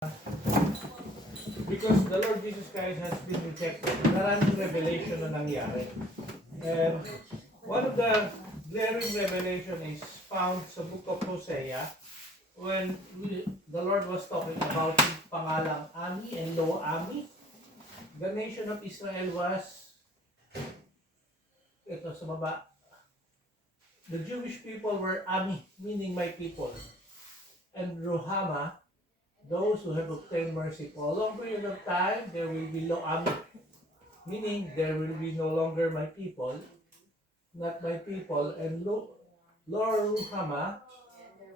Because the Lord Jesus Christ has been rejected. Maraming revelation na nangyari. And one of the glaring revelation is found sa book of Hosea when the Lord was talking about yung pangalang Ami and Lo-Ami. The nation of Israel was, ito sa baba, the Jewish people were Ami, meaning my people. And Ruhama, those who have obtained mercy. For a long period of time, there will be Lo-Ami, meaning there will be no longer my people, not my people, and Lo-Ruhama,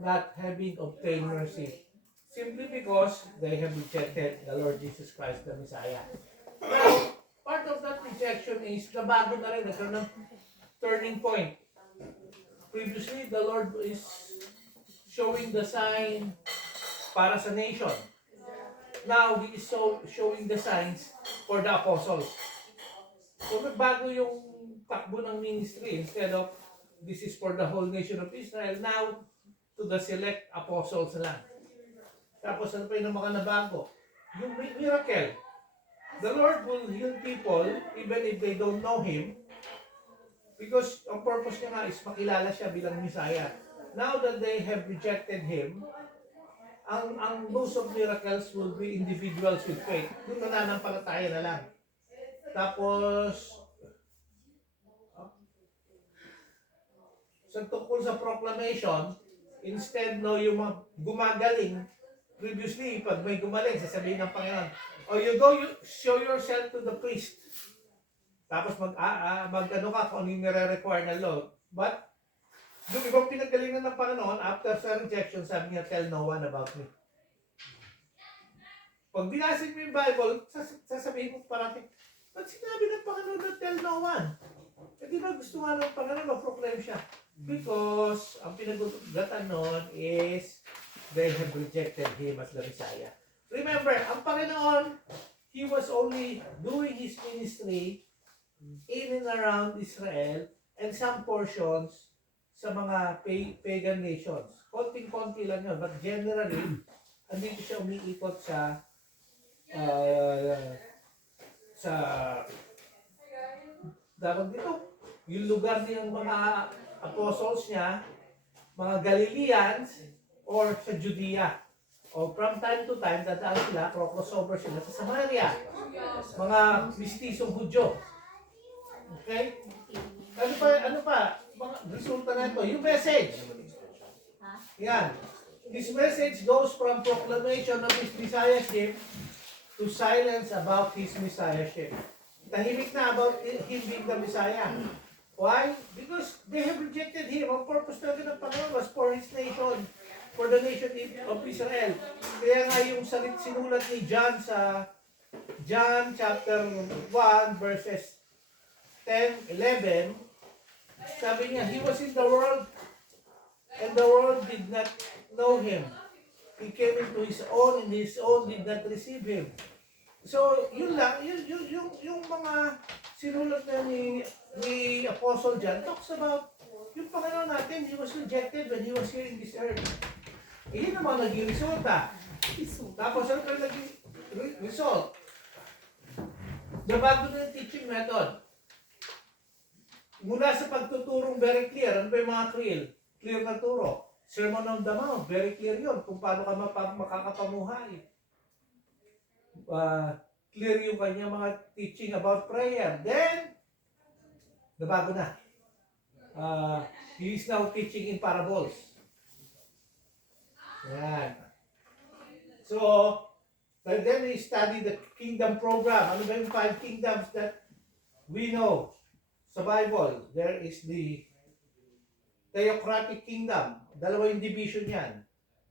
not having obtained mercy. Simply because they have rejected the Lord Jesus Christ, the Messiah. Now, part of that rejection is nabago na rin, nagkaroon ng turning point. Previously, the Lord is showing the sign para sa nation. Now, He is showing the signs for the apostles. So, nagbago yung takbo ng ministry. Instead of, this is for the whole nation of Israel, now, to the select apostles lang. Tapos, ano pa yung mga nabago? Yung miracle. The Lord will heal people even if they don't know Him. Because ang purpose niya nga is makilala siya bilang Messiah. Now that they have rejected Him, ang most of miracles will be individuals with faith. Doon nananampalataya na lang. Tapos, sa tungkol sa proclamation, instead no yung mga gumagaling, previously, pag may gumaling, sasabihin ng Panginoon, you show yourself to the priest. Tapos mag-ano ka kung ano yung nire-require na law. But, yung ibang pinagalingan ng Panginoon, after sa rejection, sabi niya, tell no one about me. Pag binasig mo yung Bible, sasabihin mo parating, ba't sinabi ng Panginoon na tell no one? Eh di ba gusto nga ng Panginoon, mag-proclaim siya? Because, ang pinagugatan nun is, they have rejected Him as the Messiah. Remember, ang Panginoon, He was only doing His ministry in and around Israel and some portions sa mga pagan nations. Konting-konti lang yun. But generally, andito siya umiikot sa dapat dito, yung lugar ng mga apostles niya, mga Galileans, or sa Judea. O from time to time, dadaan sila, crossover sila sa Samaria. Mga mistisong Hudyo. Okay? Ano pa? Mga resulta na ito. Yung message. Yan. This message goes from proclamation of His Messiahship to silence about His Messiahship. Tahimik na about Him being the Messiah. Why? Because they have rejected Him. Ang purpose talaga ng Panginoon was for His nation, for the nation of Israel. Kaya nga yung sinulat ni John sa John chapter 1 verses 10, 11, sabi niya, He was in the world and the world did not know Him. He came into His own and His own did not receive Him. So, yun lang, yung mga sinulat na ni Apostle John talks about yung Panginoon natin, He was rejected when He was here in this earth. Yun naman naging resulta. Tapos, ano pa naging result? Nabago na yung teaching method. Mula sa pagtuturong very clear, ano ba yung mga clear na turo? Sermon on the Mount, very clear yun kung paano ka makakapamuhay. Clear yung kanya mga teaching about prayer. Then, nabago na. He is now teaching in parables. Yan. So, then we study the kingdom program. Ano ba yung 5 kingdoms that we know sa Bible? There is the theocratic kingdom. Dalawa yung division yan.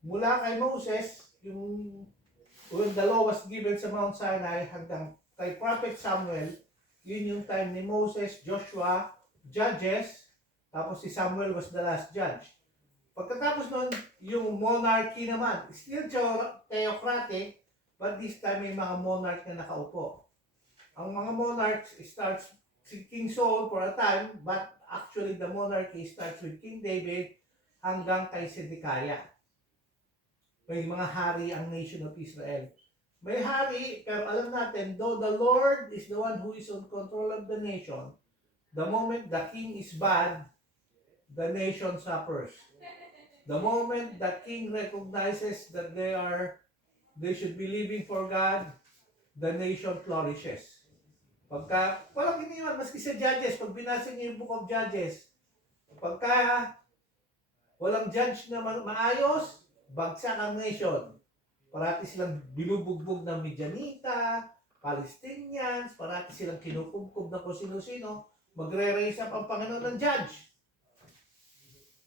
Mula kay Moses, when the law was given sa Mount Sinai hanggang kay Prophet Samuel, yun yung time ni Moses, Joshua, Judges, tapos si Samuel was the last judge. Pagkatapos nun, yung monarchy naman, still theocratic, but this time may mga monarch na nakaupo. Ang mga monarchs starts si King Saul for a time, but actually the monarchy starts with King David hanggang kay Zedekiah. May mga hari ang nation of Israel. May hari, pero alam natin, though the Lord is the one who is on control of the nation, the moment the king is bad, the nation suffers. The moment the king recognizes that they should be living for God, the nation flourishes. Pagka, walang iniwan, maski sa Judges, pag binasa niyo yung Book of Judges, pagka walang judge na maayos, bagsak ang nation. Parati silang binubugbog ng Midianita, Palestinians, parati silang kinukubkob na kung sino-sino, magre-raise up ang Panginoon ng judge.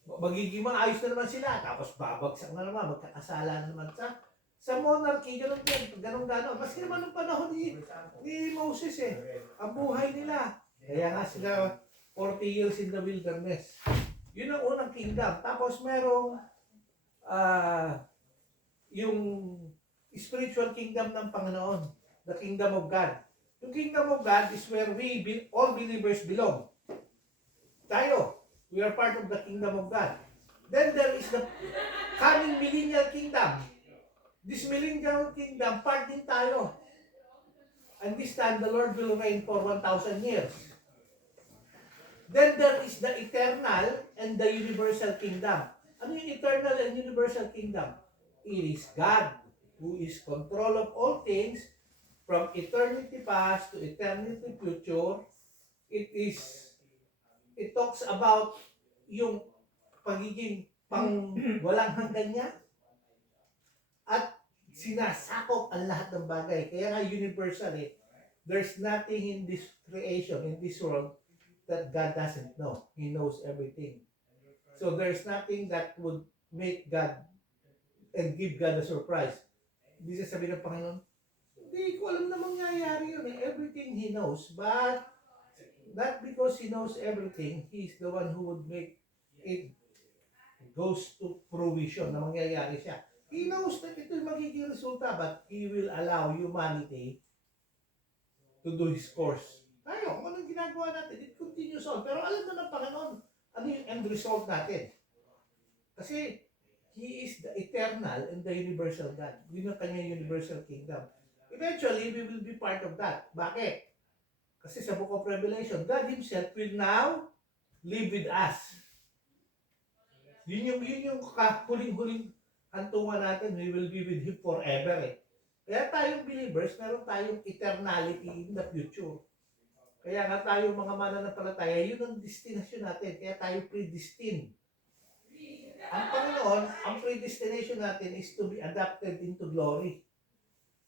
Magiging maayos na naman sila, tapos babagsak na naman, magkakasala na naman sa monarchy, ganun din, ganun-ganon. Maski naman nung panahon ni Moses ang buhay nila. Kaya nga sila 40 years in the wilderness. Yun ang unang kingdom. Tapos merong yung spiritual kingdom ng Panginoon, the kingdom of God. Yung kingdom of God is where all believers belong. Tayo, we are part of the kingdom of God. Then there is the coming millennial kingdom. This millennial kingdom, part din tayo. And this time, the Lord will reign for 1,000 years. Then there is the eternal and the universal kingdom. Ano yung eternal and universal kingdom? It is God who is control of all things from eternity past to eternity future. It talks about yung pagiging walang hanggan niya at sinasakop ang lahat ng bagay. Kaya nga universal there's nothing in this creation, in this world, that God doesn't know. He knows everything. So there's nothing that would make God and give God a surprise. Hindi sasabihin ng Panginoon, hindi ko alam na mangyayari yun. Everything He knows. But not because He knows everything, He's the one who would make it goes to fruition na mangyayari siya. He knows that ito yung magiging resulta, but He will allow humanity to do His course. Tayo, kung anong ginagawa natin, it continues on. Pero alam na ng Panginoon, ano yung end result natin? Kasi He is the eternal and the universal God. Yun ang kanyang universal kingdom. Eventually, we will be part of that. Bakit? Kasi sa Book of Revelation, God Himself will now live with us. Yun yung huling-huling hantungan natin. We will be with Him forever Kaya tayong believers, meron tayong eternality in the future. Kaya nga tayong mga mananampalataya, yun ang destination natin. Kaya tayo predestined. Ang Panginoon, ang predestination natin is to be adopted into glory.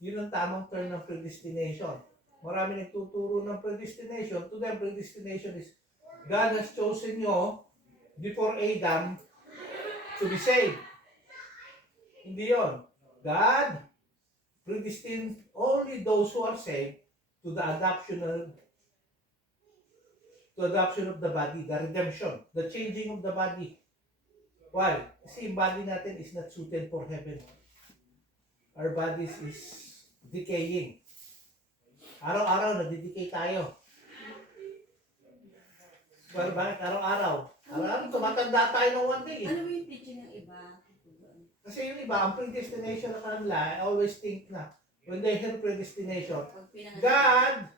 Yun ang tamang term ng predestination. Marami nagtuturo ng predestination. To them, predestination is God has chosen you before Adam to be saved. Hindi yun. God predestined only those who are saved to the adoption of the body, the redemption, the changing of the body. Why? Kasi yung body natin is not suited for heaven. Our bodies is decaying. Araw-araw nadidecay tayo. Well, bakit araw-araw? Araw-araw tumatanda tayo ng one day. Ano yung teaching ng iba? Kasi yung iba, ang predestination na kanila, I always think na when they hear predestination, God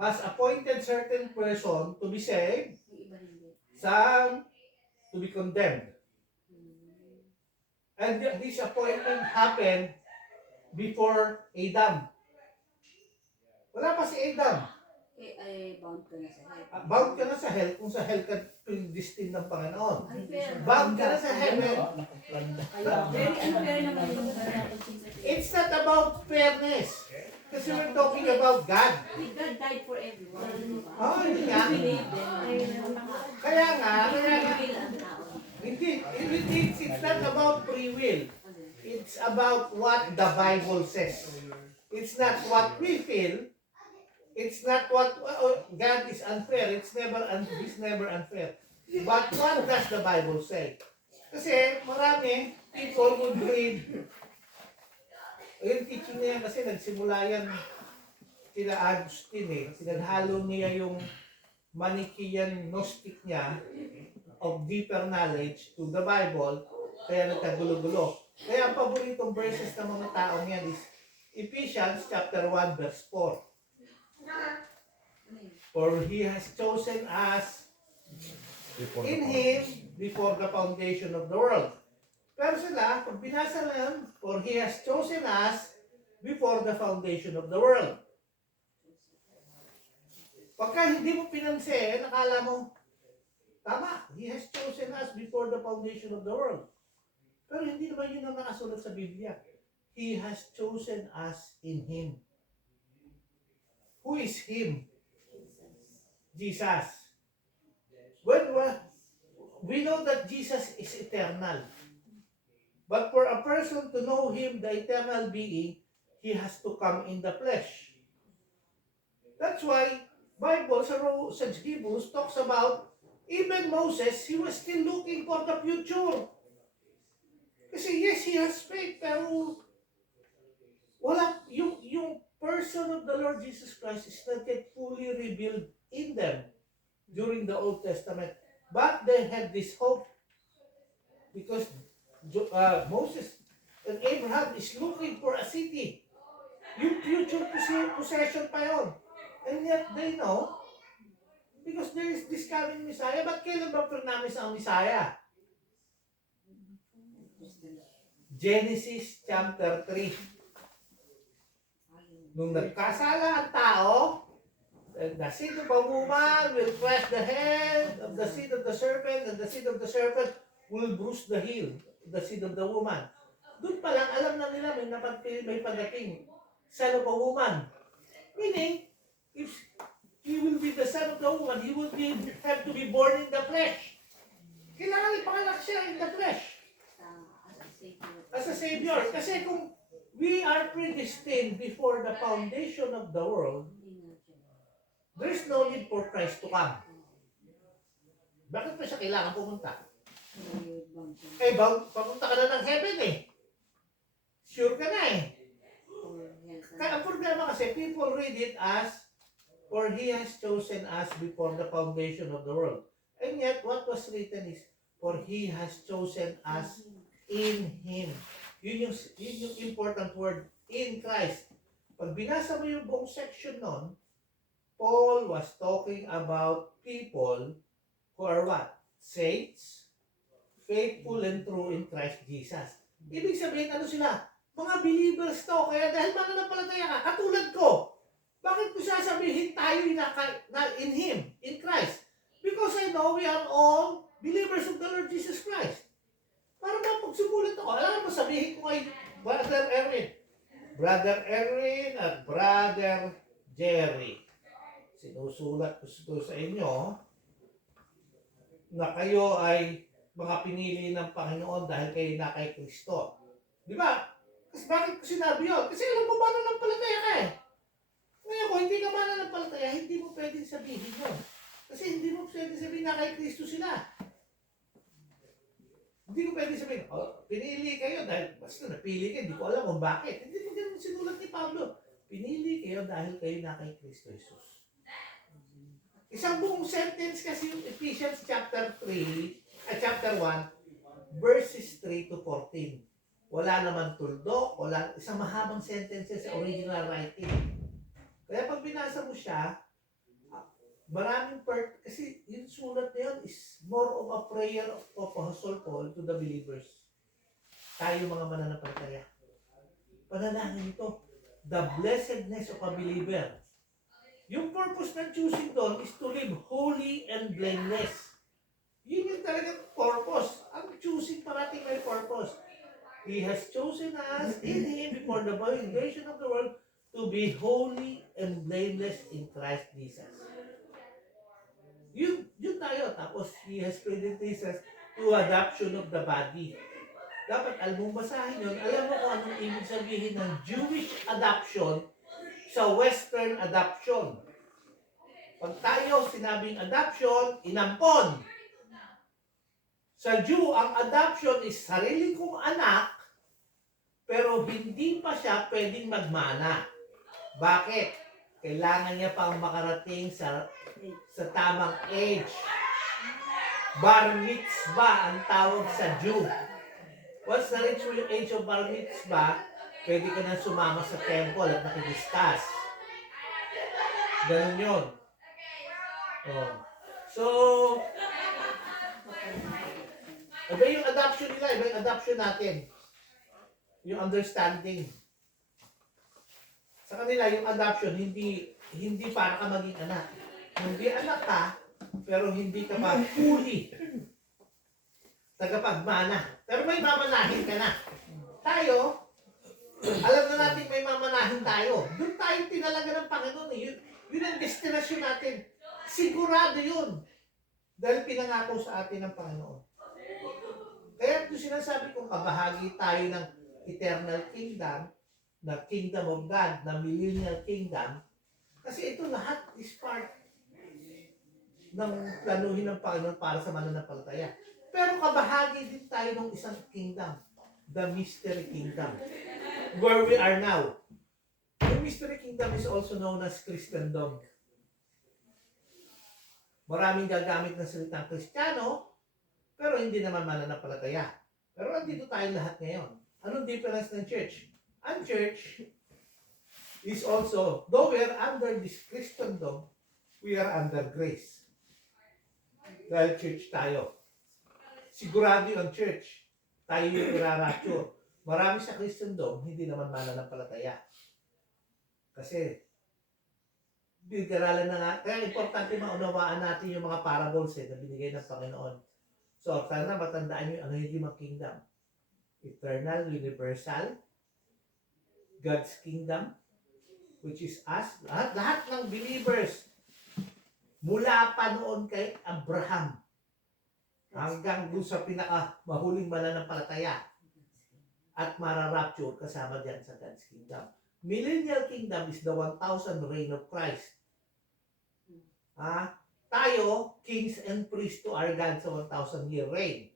has appointed certain person to be saved, some to be condemned. And this appointment happened before Adam. Wala pa si Adam. Ay, bound ka na sa hell. Bound ka na sa hell kung sa hell ka predestined ng Panginoon. Bound ka na sa heaven. Very unfair naman yung It's not about fairness. Kasi we're talking about God. God died for everyone. Hindi nga. Kaya nga, hindi, it's not about free will. It's about what the Bible says. It's not what we feel. It's not what God is unfair. He's never unfair. But what does the Bible say? Kasi marami people would read. Yung teaching niya kasi nagsimula yan sila Augustine Sinaghalo niya yung Manichaean Gnostic niya of deeper knowledge to the Bible, kaya nagkagulo-gulo. Kaya ang paboritong verses ng mga taong yan is Ephesians chapter 1 verse 4. For He has chosen us Before in the Him foundation. before the foundation of the world. Pero sila, pag binasa na yun, for He has chosen us before the foundation of the world. Pagka hindi mo pinansin, nakala mo, tama, He has chosen us before the foundation of the world. Pero hindi naman yun ang nakasulat sa Biblia. He has chosen us in Him. Who is Him? Jesus. When we know that Jesus is eternal. But for a person to know Him, the eternal being, He has to come in the flesh. That's why Bible sa Hebrews talks about even Moses, he was still looking for the future. Kasi yes, he has faith, pero wala, yung person of the Lord Jesus Christ is not yet fully revealed in them during the Old Testament. But they had this hope because Moses and Abraham is looking for a city. Yung future possession pa yun. And yet they know because there is this coming Messiah. But kailan ba promise ang Messiah? Genesis chapter 3. Nung nagkasala ang tao, the seed of a woman will crush the head of the seed of the serpent, and the seed of the serpent will bruise the heel, the seed of the woman. Doon pa lang alam na nila may pagdating, son of a woman. Meaning, if he will be the son of the woman, he will have to be born in the flesh. Kailangan ipanganak siya in the flesh. As a Savior. Kasi kung we are predestined before the foundation of the world, there's no need for Christ to come. Bakit pa siya kailangan pumunta? Eh, papunta ka na ng heaven eh. Sure ka na eh. Kaya ang problema kasi, people read it as, for He has chosen us before the foundation of the world. And yet, what was written is, for He has chosen us in Him. Yun yung important word, in Christ. Pag binasa mo yung buong section nun, Paul was talking about people who are what? Saints, faithful and true in Christ Jesus. Ibig sabihin, ano sila? Mga believers to. Kaya dahil mananampalataya ka, katulad ko, bakit ko sasabihin tayo na in Him, in Christ? Because I know we are all believers of the Lord Jesus Christ. Para ba pag sumulat ako, alam mo sabihin ko kay Brother Erwin at Brother Jerry. Sinusulat ko sa inyo na kayo ay mga pinili ng Panginoon dahil kayo na kay Kristo. Di ba? Kasi bakit ko sinabi yun? Kasi alam mo, mananampalataya ka eh. Ngayon kung hindi ka mananampalataya, hindi mo pwedeng sabihin yun. Kasi hindi mo pwedeng sabihin na kay Kristo sila. Hindi ko pwedeng sabihin, pinili kayo dahil basta napili kayo, hindi ko alam kung bakit. Hindi mo ganun sinulat ni Pablo. Pinili kayo dahil kayo na kay Kristo Jesus. Isang buong sentence kasi yung Ephesians chapter 1, verses 3 to 14. Wala naman tuldok, isang mahabang sentence sa original writing. Kaya pag binasa mo siya, maraming part, kasi yung sulat na yun is more of a prayer of Apostle Paul to the believers. Tayo mga mananampalataya. Panalangin ito, the blessedness of a believer. Yung purpose ng choosing doon is to live holy and blameless. Yun yung talagang purpose. Ang choosing parating may purpose. He has chosen us in Him before the foundation of the world to be holy and blameless in Christ Jesus. Yun tayo. Tapos, He has predestined us to adoption of the body. Dapat, alam mong basahin yun, alam mo kung anong ibig sabihin ng Jewish adoption sa Western adoption. Pag tayo sinabing adoption, inampon. Sa Jew, ang adoption is sarili kong anak, pero hindi pa siya pwedeng magmana. Bakit? Kailangan niya pang makarating sa tamang age. Bar mitzvah ang tawag sa Jew. Once na-reach mo yung age of bar mitzvah, pwede ka na sumama sa temple at nakidiscuss. Ganun yun. Oh. So, iba yung adoption nila, iba yung adoption natin. Yung understanding. Sa kanila, yung adoption, hindi para ka maging anak. Hindi anak ka, pero hindi ka pa fully tagapagmana. Pero may mamanahin ka na. Tayo, alam na natin may mamanahin tayo. Doon tayo tinalaga ng Panginoon. Yun ang destinasyon natin. Sigurado yun. Dahil pinangako sa atin ng Panginoon. Kaya ito sinasabi kong kabahagi tayo ng eternal kingdom, na kingdom of God, na millennial kingdom. Kasi ito lahat is part ng planuhin ng Panginoon para sa mananampalataya. Pero kabahagi din tayo ng isang kingdom, the mystery kingdom, where we are now. The mystery kingdom is also known as Christendom. Maraming gagamit ng salitang Kristiyano, pero hindi naman mananampalataya. Pero andito tayo lahat ngayon. Anong difference ng church? Ang church is also, though we are under this Christendom, we are under grace. Dahil church tayo. Sigurado yung church. Tayo yung irarapture. Marami sa Christendom, hindi naman mananampalataya. Kasi, bigaralan na nga. Kaya importante maunawaan natin yung mga parables na binigay ng Panginoon. So, sana matandaan nyo ano yung limang kingdom. Eternal, universal, God's kingdom, which is us. Lahat ng believers, mula pa noon kay Abraham, hanggang dun sa pinaka-mahuling mananampalataya at mararapture kasama dyan sa God's kingdom. Millennial kingdom is the 1,000 reign of Christ. Tayo, kings and priests to our God sa 1,000-year reign.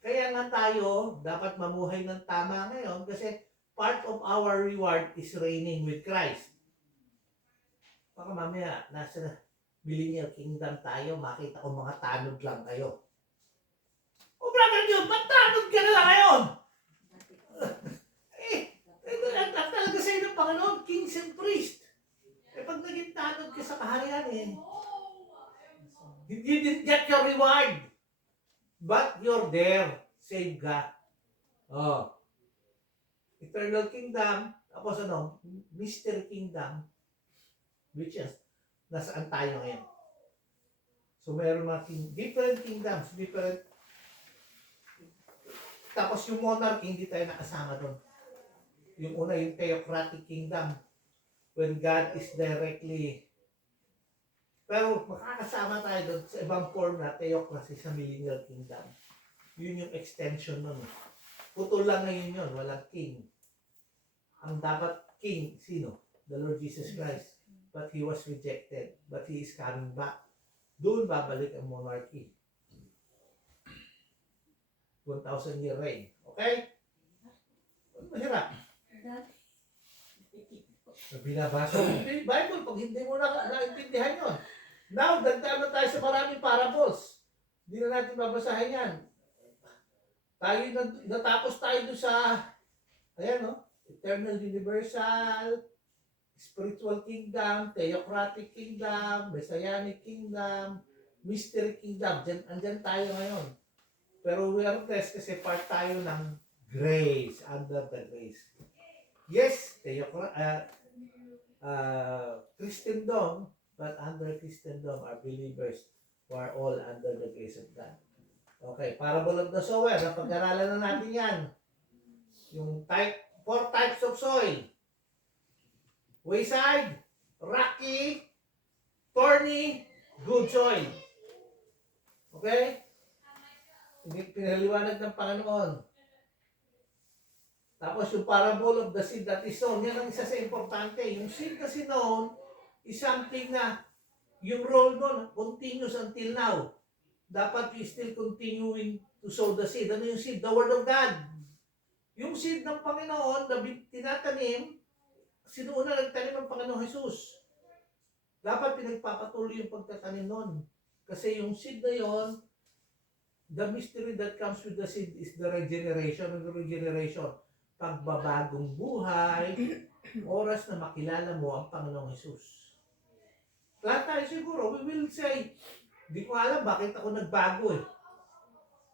Kaya nga tayo, dapat mamuhay ng tama ngayon kasi part of our reward is reigning with Christ. Baka mamaya, nasa millennial kingdom tayo, makita ko mga tanod lang kayo. O brother nyo, ba't tanod ka na lang ngayon? Talaga sa'yo ng Panginoon, kings and priests. Pag naging tanod ka sa kaharian you didn't get your reward. But you're there. Save God. Eternal kingdom, tapos mystery kingdom, which is, nasaan tayo ngayon? So, meron mga different kingdoms, different. Tapos yung monarchy, hindi tayo nakasama doon. Yung una, yung theocratic kingdom, when God is directly. Pero makakasama tayo doon sa ibang form na theocracy sa millennial kingdom. Yun yung extension nun. Putol lang ngayon yun, walang king. Ang dapat king, sino? The Lord Jesus Christ. But He was rejected. But He is coming back. Doon babalik ang monarchy. 1,000-year reign. Okay? Mahirap. Binabasa mo yung Bible pag hindi mo naintindihan yun. Now, dagdag na tayo sa maraming parables. Hindi na natin babasahin yan. Tayo, natapos tayo doon sa, eternal, universal, spiritual kingdom, theocratic kingdom, messianic kingdom, mystery kingdom. Andyan tayo ngayon. Pero we are blessed kasi part tayo ng grace, under the grace. Yes, Christendom, but under Christendom are believers who are all under the grace of God. Okay, parable of the sower, napag-aralan na natin yan. Yung 4 types of soil. Wayside, rocky, thorny, good soil. Okay? Pinaliwanag ng Panginoon. Tapos yung parable of the seed that is sown, yan ang isa sa importante. Yung seed na sinown is something na yung role nun, continuous until now. Dapat you still continuing to sow the seed. Ano yung seed? The Word of God. Yung seed ng Panginoon na tinatanim, sino una nagtanim ng Panginoon Jesus? Dapat pinagpapatuloy yung pagtatanim nun. Kasi yung seed na yon, the mystery that comes with the seed is the regeneration. And the regeneration, pagbabagong buhay, oras na makilala mo ang Panginoong Jesus. Lahat tayo siguro, we will say, di ko alam bakit ako nagbago eh.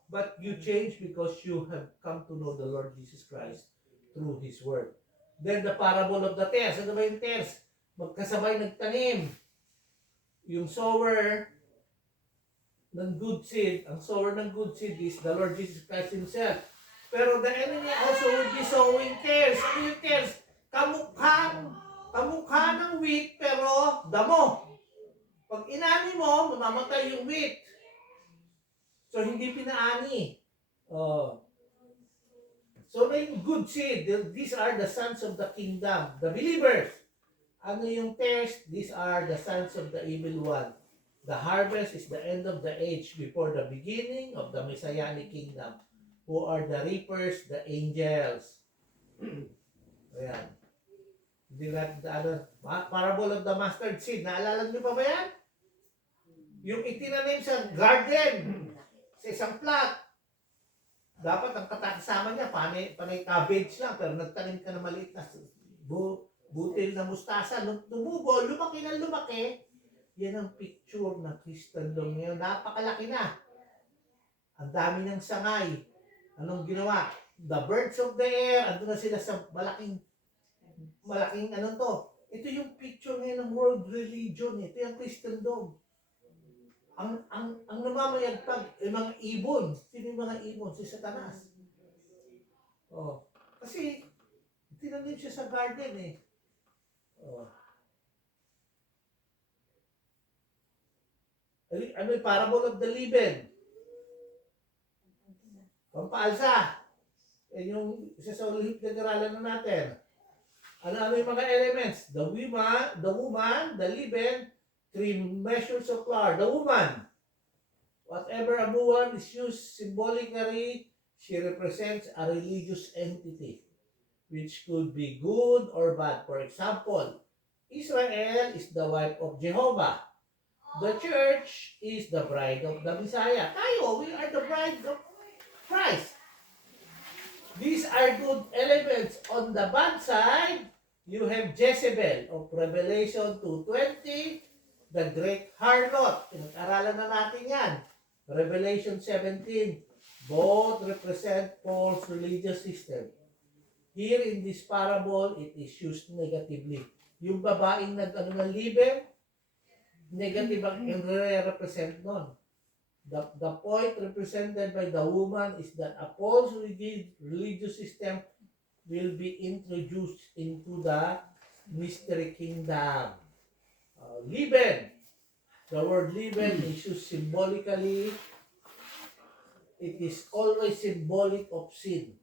But you change because you have come to know the Lord Jesus Christ through His Word. Then the parable of the tares. Ano ba yung tares? Magkasabay nagtanim. Yung sower ng good seed, ang sower ng good seed is the Lord Jesus Christ Himself. Pero the enemy also will be sowing tares. Ano yung tares? Kamukha ng wheat pero damo. Pag inani mo, mamamatay yung wheat. So, hindi pinaani. So, may good seed. These are the sons of the kingdom. The believers. Ano yung tares? These are the sons of the evil one. The harvest is the end of the age before the beginning of the Messianic kingdom. Who are the reapers, the angels. Ayan. Hindi natin, parable of the mustard seed. Naalala niyo pa ba yan? Yung itinanim sa garden, sa isang plot. Dapat ang kasama niya, panay cabbage lang, pero nagtanim ka na maliit na butil na mustasa. Nung tumubo, lumaki na lumaki, yan ang picture ng Christendom ngayon. Napakalaki na. Ang dami ng sangay. Anong ginawa? The birds of the air, andun na sila sa malaking ano to. Ito yung picture ngayon ng world religion. Ito yung Christendom. Ang namamayagpag, mga ibon. Sino yung mga ibon? Si Satanas. Kasi, tinanim siya sa garden eh. Ano yung parable of the leaven? Pampaalsa. Yan yung isa sa ulit nag-aralan na natin. Ano yung mga elements? The woman, the leaven, 3 measures of flour. The woman, whatever a woman is used symbolically, she represents a religious entity, which could be good or bad. For example, Israel is the wife of Jehovah. The church is the bride of the Messiah. Tayo, we are the bride of Christ. These are good elements. On the bad side, you have Jezebel of Revelation 2:20, the great harlot. Pinag-aralan na natin yan. Revelation 17. Both represent false religious system. Here in this parable, it is used negatively. Yung babaeng nag-libe, negative ang represent nun. The point represented by the woman is that a false religious system will be introduced into the mystery kingdom. Leaven. The word leaven is used symbolically. It is always symbolic of sin.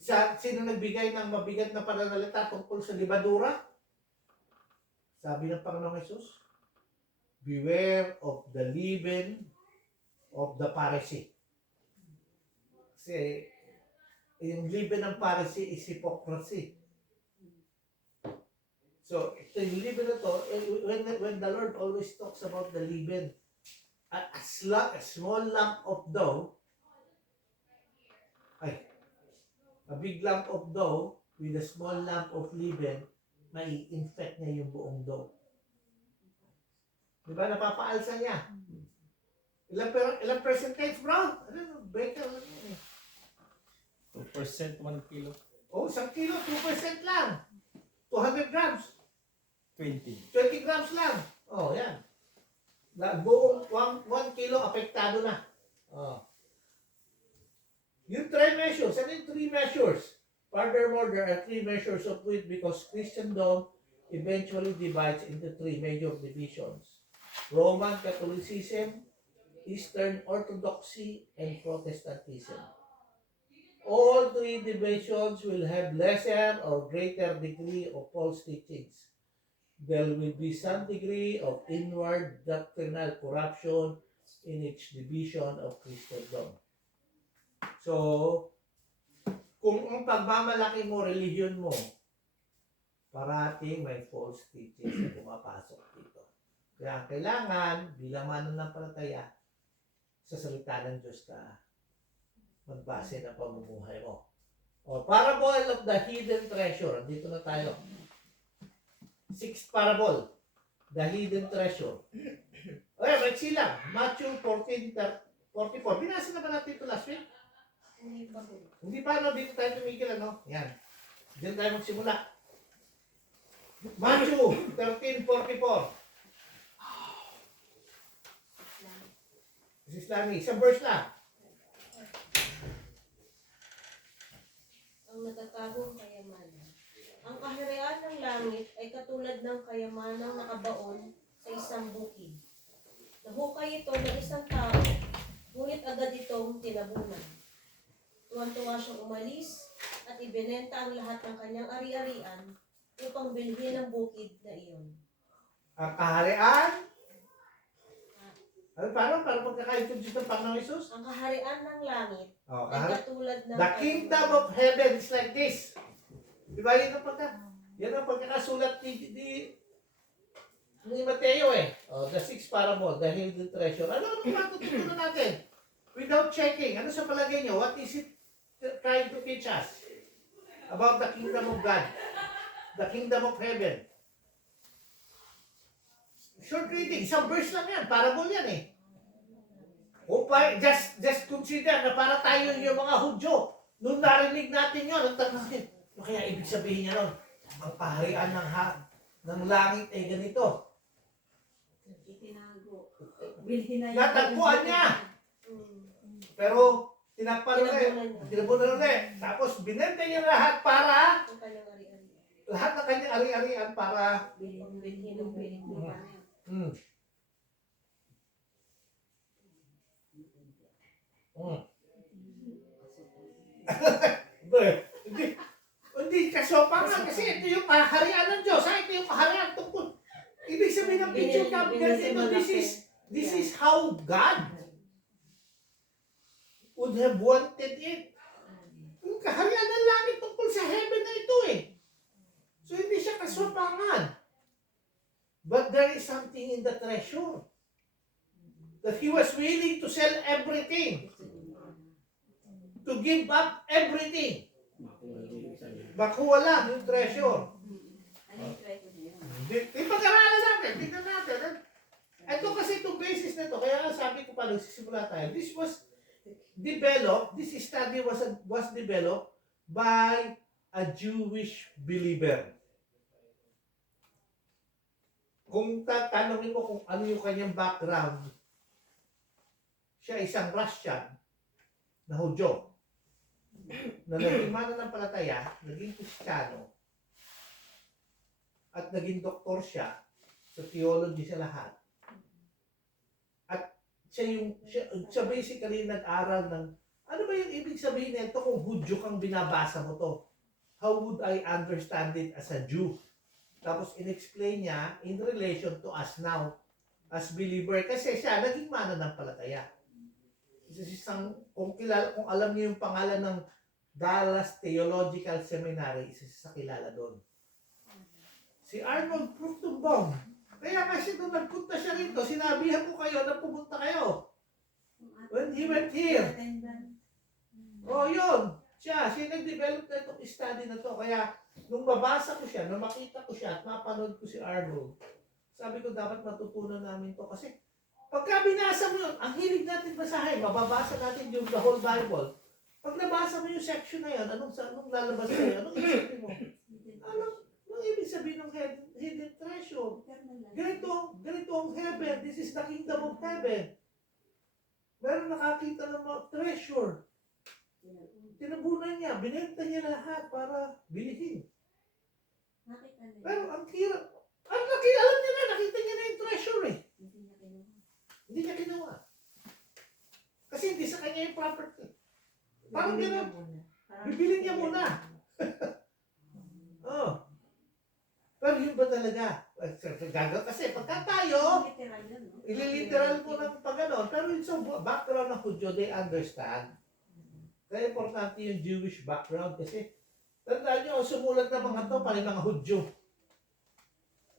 Sino nagbigay ng mabigat na pananalita tungkol sa libadura? Sabi ng Panginoong Jesus, beware of the leaven of the Pharisee. Kasi yung leaven ng Pharisee is hypocrisy. So, ito yung leaven na to, when the Lord always talks about the leaven, a small lump of dough, a big lump of dough with a small lump of leaven, may infect niya yung buong dough. Diba? Napapaalsa niya. Ilang percentage, bro? Ano? Baker lang yan eh. 2%, 1 kilo. 1 kilo, 2% lang. 200 grams. 20. 20 grams lang. Yan. Buong 1 kilo, apektado na. Yung 3 measures, ano yung 3 measures? Furthermore, there are 3 measures of wheat because Christendom eventually divides into 3 major divisions. Roman Catholicism, Eastern Orthodoxy, and Protestantism. All 3 divisions will have lesser or greater degree of false teachings. There will be some degree of inward doctrinal corruption in each division of Christendom. So, kung ang pagmamalaki mo, religion mo, parating may false teachings na pumapasok dito. Kaya kailangan, bilang mananampalataya, sa salita ng Diyos ka magbase ng pamumuhay mo. O, parable of the hidden treasure. Dito na tayo. Sixth parable. The hidden treasure. Okay, maiksi lang. Matthew 14:44. Binasa na ba natin ito last week? Hindi pa, no? Dito tayo tumigil, ano? Yan. Diyan tayo magsimula. Matthew 13:44. Islamic. Isang verse lang. Ang natatagong kayamanan. Ang kaharian ng langit ay katulad ng kayamanang nakabaon sa isang bukid. Nahukay ito ng isang tao, ngunit agad itong tinabunan. Tuwan-tuwa siyang umalis at ibinenta ang lahat ng kanyang ari-arian upang bilhin ang bukid na iyon. Ang kaharian. Ano, paano pagkaka-introduce ng Panginoong Jesus? Ang kaharian ng langit Oh, ay katulad ng The kingdom of heaven is like this. Di ba yun ang pagkakasulat ni Mateo eh. Oh, the sixth parable, the hidden treasure. Ano matutunan natin? Without checking, ano sa palagay nyo? What is it trying to teach us about the kingdom of God? The kingdom of heaven. Short reading, isang verse lang yan, parable yan eh. O just consider na para tayo yung mga Hudyo. Nung narinig natin yun, ang tanong natin, ano kaya ibig sabihin niya nun? Ang kaharian ng langit ay ganito. Itinago. Bilhin na Natagpuan niya. Pero tinabunan ulit. Tapos binenta niya lahat para, Ang kanyang ari-arian. lahat ng kanyang ari-arian para, Bilhin ang bilhin. hmm. Hindi kasopangan kasi ito yung kaharian ng Diyos. Ito yung kaharian tungkol. Ibig sabihin ng picture cabinet ito, this is how God would have wanted it. Yung kaharian ng langit tungkol sa heaven na ito eh. So hindi siya kasopangan. But there is something in the treasure. That he was willing to sell everything. To give up everything. Makuha lang yung treasure. Ano yung treasure na yun? Ipag-aralan natin, tignan natin. Ito kasi itong basis na ito, kaya sabi ko pa nagsisimula tayo, this was developed, this study was developed by a Jewish believer. Kung tatanungin mo kung ano yung kanyang background, siya isang Russian na Hudyo na naging mananampalataya, naging Kristiyano, at naging doktor siya sa theology sa lahat. At siya basically nag-aral ng ano ba yung ibig sabihin nito kung Hudyo kang binabasa mo to? How would I understand it as a Jew? Tapos in-explain niya in relation to us now as believer kasi siya naging mananampalataya. Kung alam niyo yung pangalan ng Dallas Theological Seminary, isa sa kilala doon. Si Arnold Fruchtenbaum. Kaya kasi nung nagpunta siya rito, sinabihan ko kayo na pumunta kayo. When he went here. Oh, yun. Siya nag-develop na itong study na to. Kaya nung mabasa ko siya, nung makita ko siya at mapanood ko si Arnold, sabi ko dapat matutunan namin to kasi pagka binasa mo yun, ang hilig natin basahin, mababasa natin yung the whole Bible. Pag nabasa mo yung section na yan, anong lalabas sa'yo? Anong isipin mo? Anong ibig sabihin ng hidden treasure? Ganito ang heaven. This is the kingdom of heaven. Meron nakakita ng mga treasure. Tinabunan niya, binenta niya lahat para bilihin. Pero ang hirap. Alam niya na, nakita niya na yung treasure eh. Hindi niya kinuha. Kasi hindi sa kanya yung property. Parang gano'n. Bibilin niya muna. Oh. Pero yun ba talaga? Kasi pagka tayo, ililiteral mo ng pag gano'n. Pero yun sa background ng Hudyo, they understand. Kaya importante yung Jewish background kasi tandaan nyo, sumulat na mga to, pala mga Hudyo.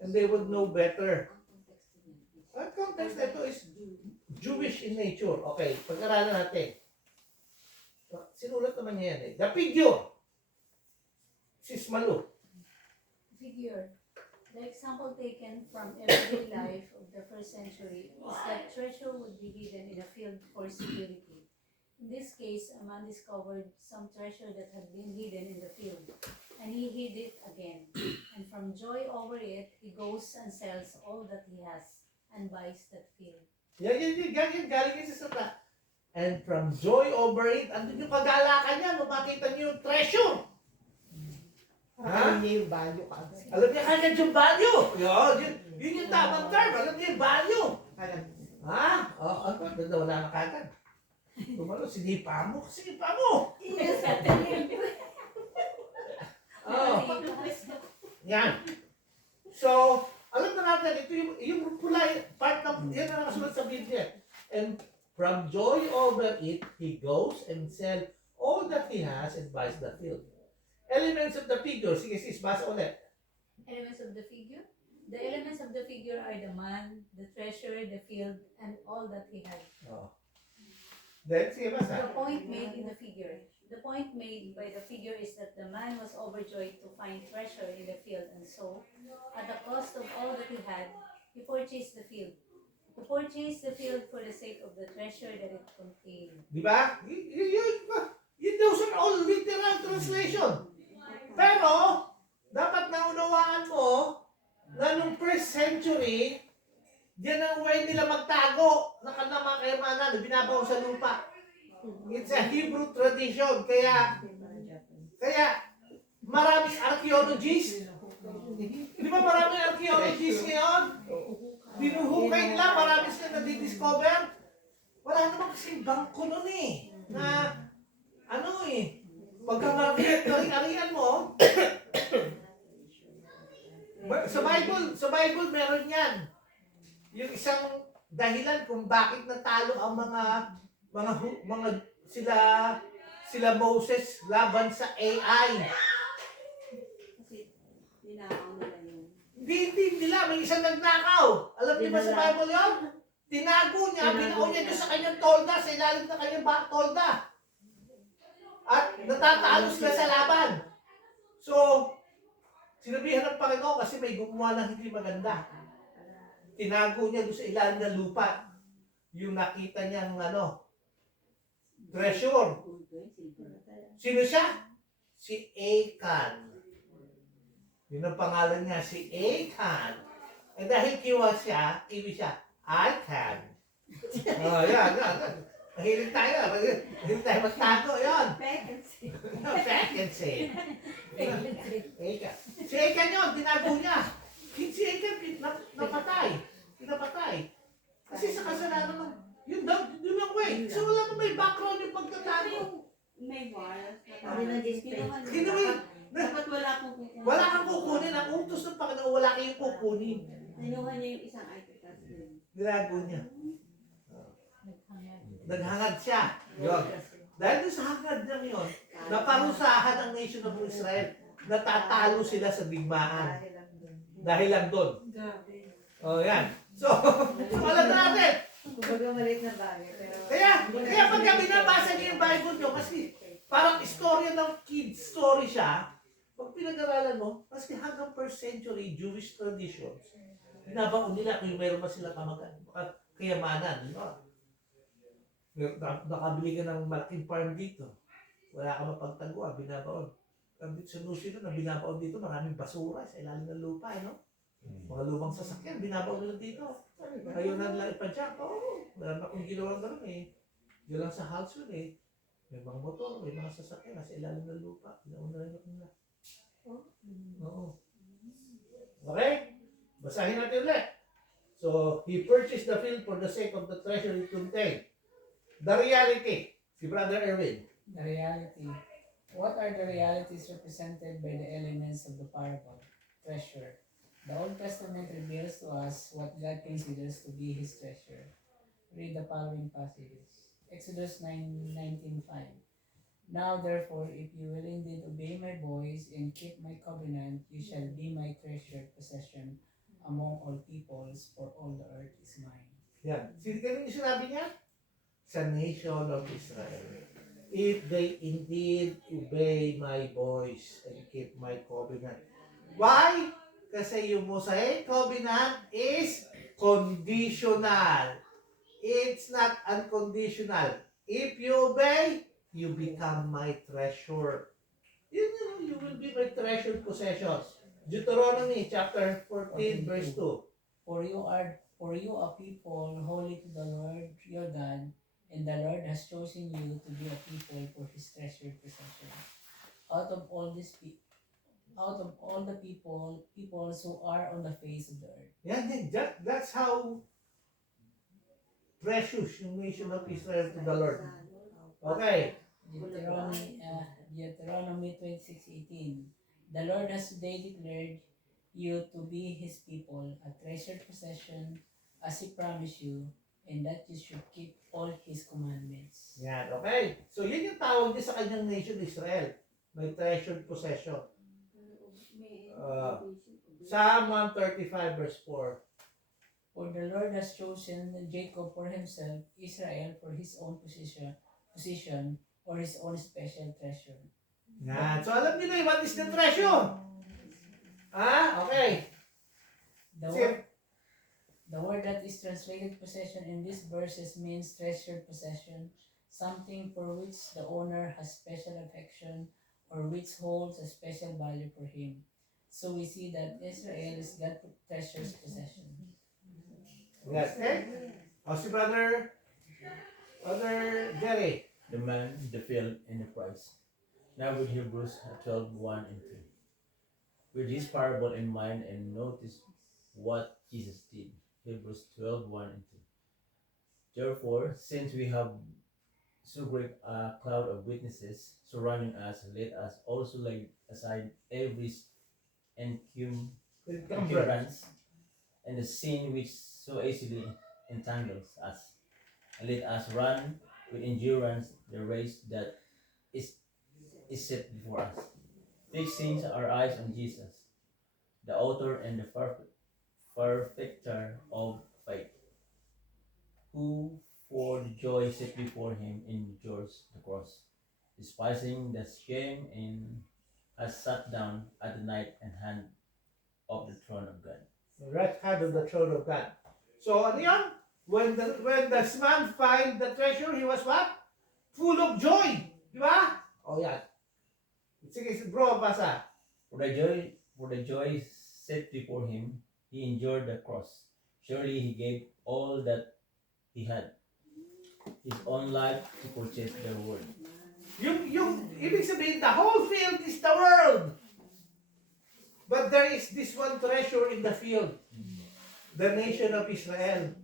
And they would know better. Ang context na ito is Jewish in nature. Okay, pag-aralan natin. Sinulat naman niya yan eh. The figure. Sis Malu. Figure. The example taken from everyday life of the first century is that treasure would be hidden in a field for security. In this case, a man discovered some treasure that had been hidden in the field, and he hid it again. And from joy over it, he goes and sells all that he has and buys that field. Yan, galing yun sa sata. And from joy over it, andun yung kagalakan niya, makita niyo yung treasure. Ha? Alam niya yung value kaagad. Alam niya kagad yung value. Yun yung tamang term. Alam niya yung value. Alam. Ha? Ano? Wala na kagad. Tumalo, sinipa mo. Oh. Yan. So, alam na natin, ito yung pula, part ng, yan ang nakasunod sa Biblia. And from joy over it, he goes and sells all that he has and buys the field. Elements of the figure. Sige sis, basa ulit. Elements of the figure? The elements of the figure are the man, the treasure, the field, and all that he had. Oh. Then, sige basa. The point made in the figure. The point made by the figure is that the man was overjoyed to find treasure in the field, and so, at the cost of all that he had, he purchased the field. He purchased the field for the sake of the treasure that it contained. Di ba? Those are all literal translation. Pero, dapat naunawaan mo na nung first century, diyan ang way nila magtago ng kanilang mga kayamanan na binabaw sa lupa. It's a Hebrew tradition. Kaya maraming archaeologists. Di ba maraming archaeologists ngayon? Binuhukay nila, marami sila na-discover. Wala naman kasing bangko nun eh. Na, pagka marami ari-arian mo, sa Bible meron yan. Yung isang dahilan kung bakit natalo ang mga sila Moses laban sa AI. Kasi ninakaw nila yun. Hindi nila, may isang nagnakaw. Alam niyo ba sa Bible yun? Tinago niya, binaon niya doon sa kanyang tolda, sa ilalim ng kanyang tolda. At natatalo sila sa laban. So, sinabihan ng Panginoon kasi may gumawa ng hindi maganda. Tinago niya doon sa ilalim ng lupa. Yung nakita niyang treasure. Sino siya? Si Achan. Yun ang pangalan niya, si Achan. Eh dahil kiwi siya, Achan. Yan. Mahilig tayo magtago, yun. Vacancy. Achan. Si Achan yun, tinago niya. Si Achan, pinapatay. Kasi sa kasalanan ng, yun ang way. So wala pa may background yung pagtatago. May war. Sabi na display. Dapat wala akong kukunin. Wala kang kukunin. Ang utos ng Panginoon, wala kayong kukunin. Kinuha niya yung isang item kasi. Nilago niya. Naghangad. Naghangad siya. Yun. Dahil doon sa hangad niya yun, naparusahan ang nation of Israel. Natatalo sila sa digmaan. Dahil lang doon. Oh, yan. So alam natin. Kumbaga maliit na bagay. Pero Kaya pagka binabasa niyo yung Bible niyo, kasi parang istorya ng kids story siya, pag pinag-aralan mo, kasi hanggang first century Jewish traditions, binabaon nila kung meron ba sila kayamanan. Di ba? Nakabili ka ng malaking farm dito, wala ka mapagtaguan, binabaon. Ang sinusunod na binabaon dito, maraming basura sa ilalim ng lupa, no? Mga lumang sasakyan, binabaon nila dito. Ngayon na nila ipadyak, wala na akong ginawa na rin eh. Yun lang sa house yun eh. May mga motor, may mga sasakyan, nasa ilalim ng lupa. Pinauna rin ako nila. Oo. Okay? Basahin natin ulit. So, he purchased the field for the sake of the treasure it contained. The reality. Si Brother Erwin. The reality. What are the realities represented by the elements of the parable? Treasure. The Old Testament reveals to us what God considers to be His treasure. Read the following passages. Exodus 9:19-5. Now therefore, if you will indeed obey my voice and keep my covenant, you shall be my treasured possession among all peoples, for all the earth is mine. Yan. Ganun yung sinabi niya? Sa nation of Israel. If they indeed obey my voice and keep my covenant. Why? Kasi yung Mosaic covenant is conditional. It's not unconditional. If you obey, you become my treasure. You will be my treasured possessions. Deuteronomy chapter 14 verse 2. For you a people holy to the Lord your God, and the Lord has chosen you to be a people for his treasured possession. Out of all the peoples who are on the face of the earth. Yan, that's how precious yung nation of Israel to the Lord. Okay. Deuteronomy 26:18. The Lord has today declared you to be his people, a treasured possession, as he promised you, and that you should keep all his commandments. Yan, okay. So yun yung tawag niya sa kanyang nation Israel. May treasured possession. Psalm 135 verse 4. For the Lord has chosen Jacob for himself, Israel for his own position, or his own special treasure. Yan. So alam niyo na what is the treasure? Okay. The word that is translated possession in these verses means treasured possession, something for which the owner has special affection or which holds a special value for him. So we see that Israel is God's treasured possession. Yes, okay. Si Brother Jerry. The man, the field, and the price. Now with Hebrews 12:1 and 2. With this parable in mind and notice what Jesus did. Hebrews 12:1 and 2. Therefore, since we have so great a cloud of witnesses surrounding us, let us also lay aside every encumbrance and the sin which so easily entangles us, and let us run with endurance the race that is set before us, fixing our eyes on Jesus, the author and the perfecter of faith, who for the joy set before him endures the cross, despising the shame, and has sat down at the right hand of the throne of God. The right hand of the throne of God. So ano yan? When the man find the treasure, he was what? Full of joy. Di ba? Oh, yan. Sige, bro, basa. For the joy set before him, he endured the cross. Surely he gave all that he had, his own life to purchase the world. Yung ibig sabihin, the whole field is the world. But there is this one treasure in the field. The nation of Israel.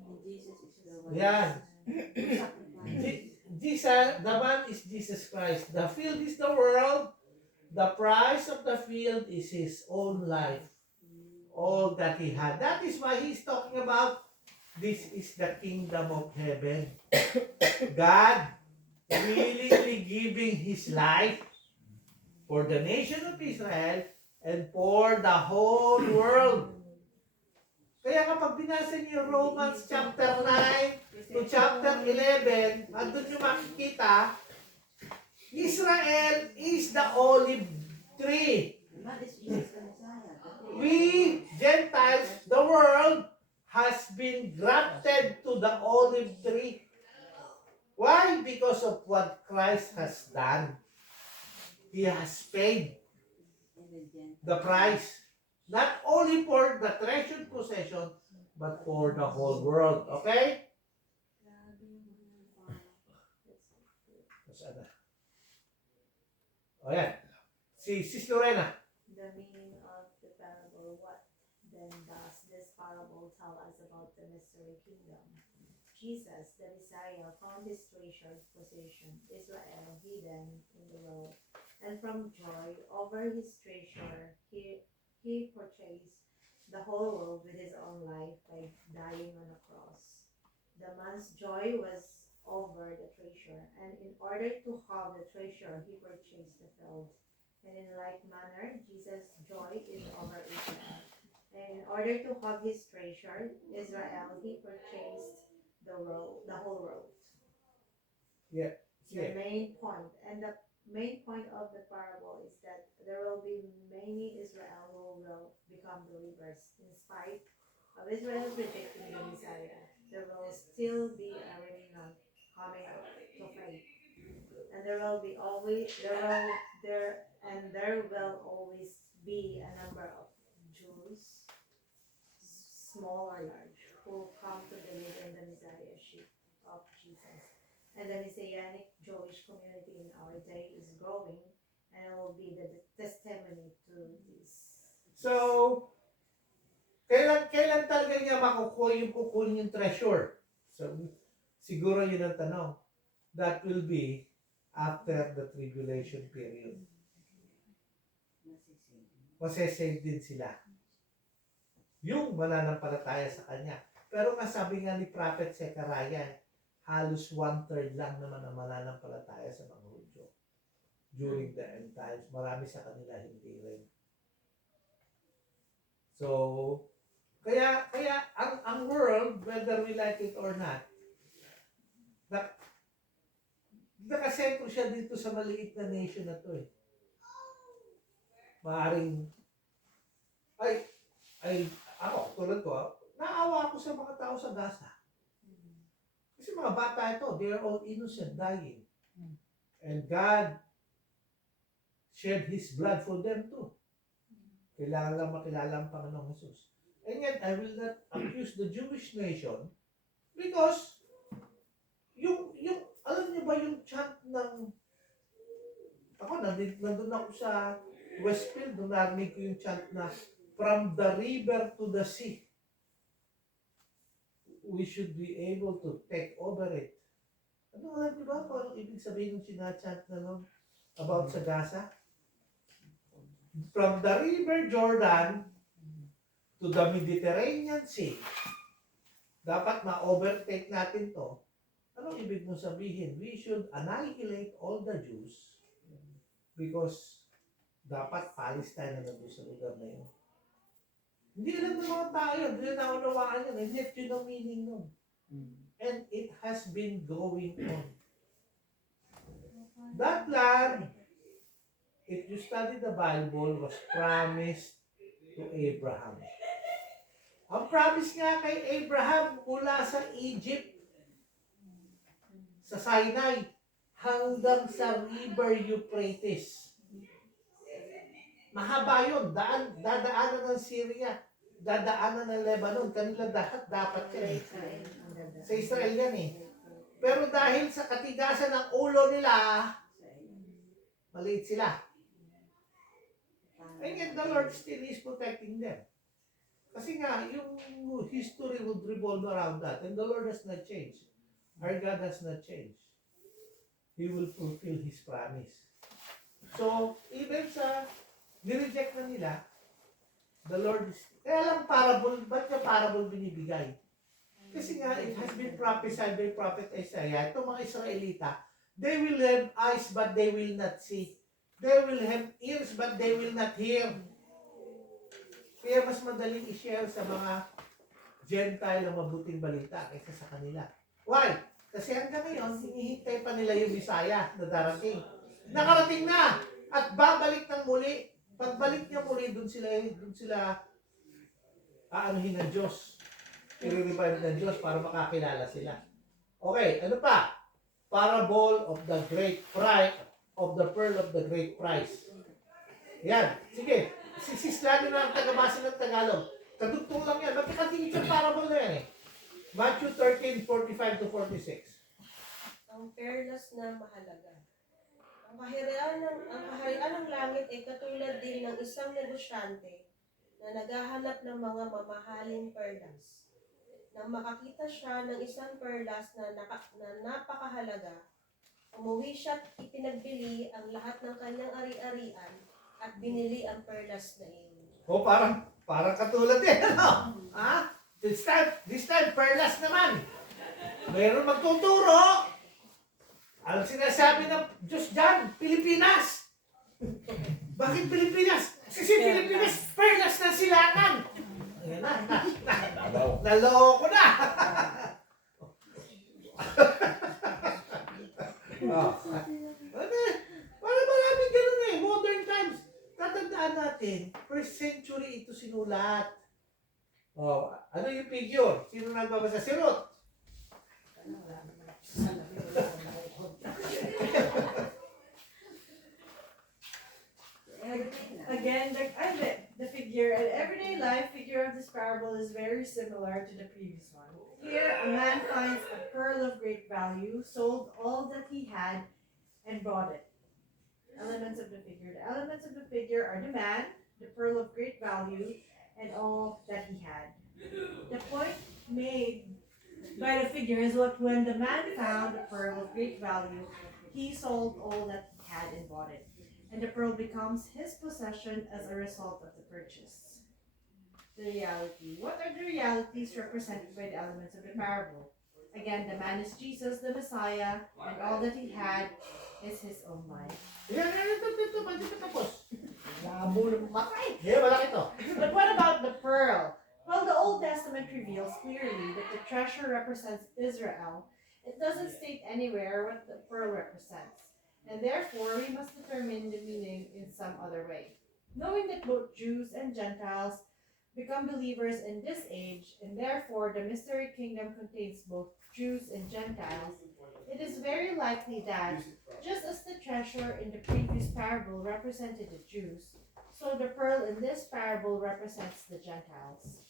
Yan. Jesus, the man is Jesus Christ. The field is the world. The price of the field is his own life. All that he had. That is why he's talking about this is the kingdom of heaven. God willingly giving his life for the nation of Israel and for the whole world. Kaya kapag binasa niyo Romans chapter 9 to chapter 11, andun nyo makikita, Israel is the olive tree. We, Gentiles, the world, has been grafted to the olive tree. Why? Because of what Christ has done. He has paid the price. Not only for the treasured possession, but for the whole world. Okay? O yan. Si Sis Lorena. The meaning of the parable, what then does this parable tell us about the mystery kingdom? Jesus, the Messiah, found his treasured possession, Israel, hidden in the world, and from joy over his treasure, he purchased the whole world with his own life by dying on a cross. The man's joy was over the treasure, and in order to have the treasure, he purchased the field. And in like manner, Jesus' joy is over Israel. And in order order to have his treasure, Israel, he purchased the whole world. Yeah. The main point. And the main point of the parable is that there will be many Israel who will become believers. In spite of Israel rejecting the Messiah, there will still be a remnant coming up to faith. And there will always be a number of Jews, small or large, who come to believe in the Messiahship of Jesus. And the Messianic Jewish community in our day is growing, and it will be the testimony to this. So, kailan talaga niya makukuha yung kukunin yung treasure? So, siguro yun ang tanong. That will be after the tribulation period. Masesave din sila. Yung mananampalataya sa kanya. Pero nga sabi nga ni Prophet Zechariah, halos 1/3 lang naman ang mananampalataya sa mga Hudyo. During the end times, marami sa kanila hindi rin. So, kaya ang world, whether we like it or not, nakasentro siya dito sa maliit na nation na to eh. Maaring, ako, tulad ko, naawa ako sa mga tao sa Gaza. Kasi mga bata ito, they are all innocent, dying. And God shed His blood for them too. Kailangan lang makilala ang Panginoong Jesus. And yet, I will not accuse the Jewish nation because alam niyo ba yung chant ng, ako, nandun ako sa Westfield, nung narinig ko yung chant na, from the river to the sea, we should be able to take over it. Ano, alam niyo ba kung anong ibig sabihin ng sinachant na nun about sa Gaza? From the river Jordan to the Mediterranean Sea, dapat ma-overtake natin to. Anong ibig mong sabihin? We should annihilate all the Jews because dapat Palestine na nandun sa lugar na yun. Hindi alam ng mga tao yun, hindi na naunawaan yun, and yet yun ang meaning nun. And it has been going on. That land, if you study the Bible, was promised to Abraham. Ang promise nga kay Abraham mula sa Egypt, sa Sinai, hanggang sa River Euphrates. Mahaba yun, dadaanan ng Syria, dadaanan ng Lebanon, kanila dapat yan. Sa Israel yan eh. Pero dahil sa katigasan ng ulo nila, maliit sila. And yet the Lord still is protecting them. Kasi nga, yung history would revolve around that. And the Lord has not changed. Our God has not changed. He will fulfill His promise. So, even sa nireject na nila, the Lord is, kaya lang parable, ba't niya parable binibigay? Kasi nga, it has been prophesied by Prophet Isaiah, itong mga Israelita, they will have eyes but they will not see. They will have ears but they will not hear. Kaya mas madaling i-share sa mga Gentile ang mabuting balita kaysa sa kanila. Why? Kasi hanggang ngayon, hinihintay pa nila yung Messiah na darating. Nakarating na! At babalik ng muli. Pagbalik niya muli, dun sila aanuhin ng Diyos. I-revive ng Diyos para makakilala sila. Okay, ano pa? Parable of the great price, of the pearl of the great price. Yan, sige. Sislado na ang tagabasa ng Tagalog. Kadugtong lang yan. Magkakatingin siya parable na yan eh. Matthew 13:45 to 46. Ang perlas na mahalaga. Ang kaharian ng langit ay katulad din ng isang negosyante na naghahanap ng mga mamahaling perlas. Nang makakita siya ng isang perlas na napakahalaga, umuwi siya at ipinagbili ang lahat ng kanyang ari-arian at binili ang perlas na iyon. O parang katulad yan, ano? Ha? This time, perlas naman. Mayroon magtuturo. Ang sinasabi ng Diyos dyan, Pilipinas. Bakit Pilipinas? Kasi Pilipinas, perlas ng silangan. Ayan na. naloko na! Oh. Para maraming ganun eh, modern times. Tatandaan natin, first century ito sinulat. Oh, ano yung figure? Sino nagbabasa? Si Ruth. Again, the figure, an everyday life figure of this parable is very similar to the previous one. Here, a man finds a pearl of great value, sold all that he had, and bought it. Elements of the figure. The elements of the figure are the man, the pearl of great value, and all that he had. The point made by the figure is what when the man found a pearl of great value, he sold all that he had and bought it. And the pearl becomes his possession as a result of the purchase. The reality. What are the realities represented by the elements of the parable? Again, the man is Jesus, the Messiah, and all that he had is his own life. Yan, ito, hindi pa tapos. Labo ng matay. Yeah, malaki to. But what about the pearl? Well, the Old Testament reveals clearly that the treasure represents Israel. It doesn't state anywhere what the pearl represents. And therefore, we must determine the meaning in some other way. Knowing that both Jews and Gentiles become believers in this age, and therefore the mystery kingdom contains both Jews and Gentiles, it is very likely that, just as the treasure in the previous parable represented the Jews, so the pearl in this parable represents the Gentiles.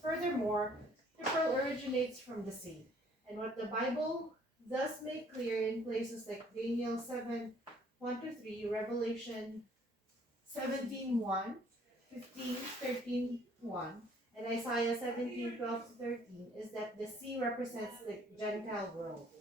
Furthermore, the pearl originates from the sea, and what the Bible thus make clear in places like Daniel 7:1-3, Revelation 17:1, 15:13:1, and Isaiah 17:12-13 is that the sea represents the Gentile world.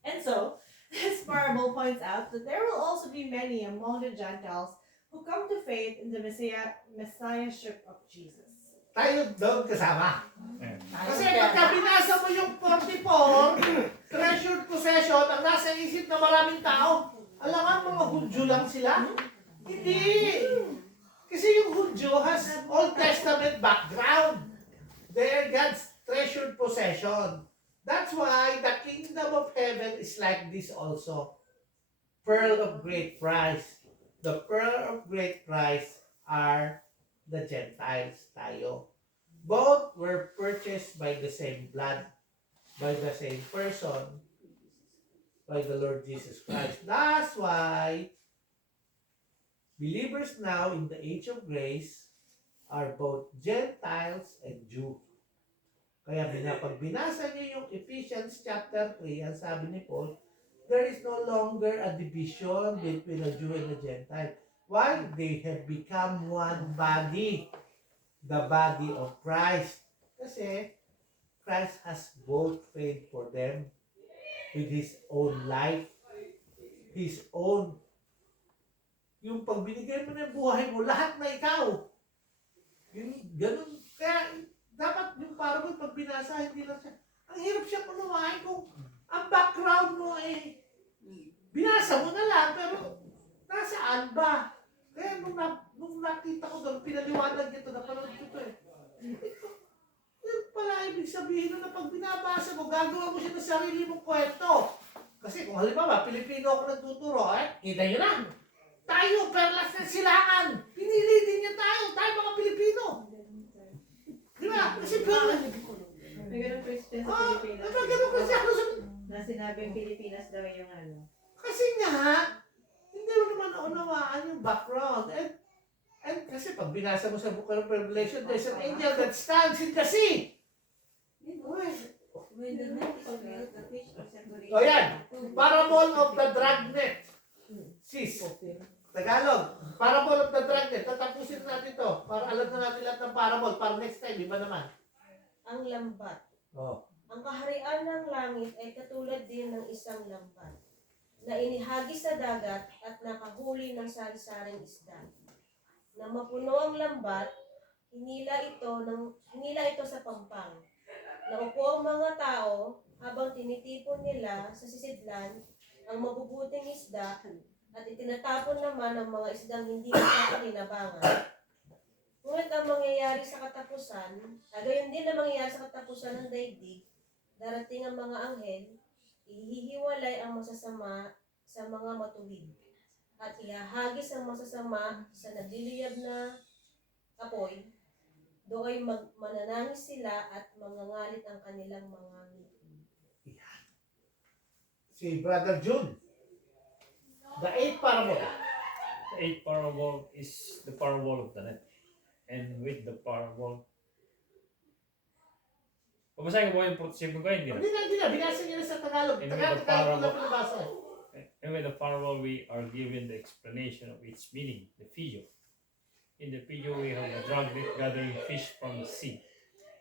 And so, this parable points out that there will also be many among the Gentiles who come to faith in the Messiahship of Jesus. Tayo doon kasama. Ayan. Kasi pagka binasa mo yung 44, treasured possession, ang nasa isip na maraming tao, alangan mga Hudyo lang sila? Hindi! Kasi yung Hudyo has Old Testament background. They are God's treasured possession. That's why the kingdom of heaven is like this also. Pearl of great price. The pearl of great price are the Gentiles tayo. Both were purchased by the same blood, by the same person, by the Lord Jesus Christ. That's why believers now in the age of grace are both Gentiles and Jew. Kaya pag binasa niyo yung Ephesians chapter 3, ang sabi ni Paul, there is no longer a division between a Jew and a Gentile. Why? They have become one body. The body of Christ. Kasi Christ has both paid for them with His own life. His own. Yung pag binigay mo ng buhay mo, lahat na ikaw. Yung ganun. Kaya dapat yung parang pag binasa, hindi lang siya. Ang hirap siya unawain kung ang background mo eh, binasa mo na lang, pero nasaan ba? Kaya nung nakita ko doon, pinaliwanag nito, napanood ko ito eh. Yung pala ibig sabihin na pag binabasa mo, gagawa mo siya ng sarili mong kwento. Kasi kung halimbawa, Pilipino ako nagtuturo, kita nyo na. Tayo, perlas ng silangan. Pinili din niya tayo mga Pilipino. Di ba? Kasi perlas. May ganun Christian sa Pilipinas. May ganun Kristyano sa... Na sinabing Pilipinas daw yung ano. Kasi nga, hindi mo naman naunawaan yung background. And kasi pag binasa mo sa Book of Revelation, there's an angel that stands in the sea. When the net is filled, the fish are separated. O yan, parable of the dragnet. Sis, Tagalog, parable of the dragnet. Tatapusin natin to para alam na natin lahat ng parable. Para next time, iba naman. Ang lambat. Oh. Ang kaharian ng langit ay katulad din ng isang lambat na inihagi sa dagat at nakahuli ng sari-saring isda. Na mapuno ang lambat, hinila ito sa pampang. Naupo ang mga tao habang tinitipon nila sa sisidlan ang mabubuting isda at itinatapon naman ang mga isdang hindi makakakinabangan. Ngunit ang mangyayari sa katapusan, gayon din ang mangyayari sa katapusan ng daigdig, darating ang mga anghel, ihihiwalay ang masasama sa mga matuwid, at ihahagis ang masasama sa nagliliyab na apoy. Doon mananangis sila at mangangalit ang kanilang mga ngipin. Si Brother June. The eighth parable. The eighth parable is the parable of the net. And with the parable, babasahin ko ba yung 47 ko? Hindi na. Hindi na. Binasa niya na sa Tagalog. And with the Tagalog ko parable, lang pinabasa. and with the parable, we are given the explanation of its meaning, the figure. In the figure, we have a dragnet gathering fish from the sea.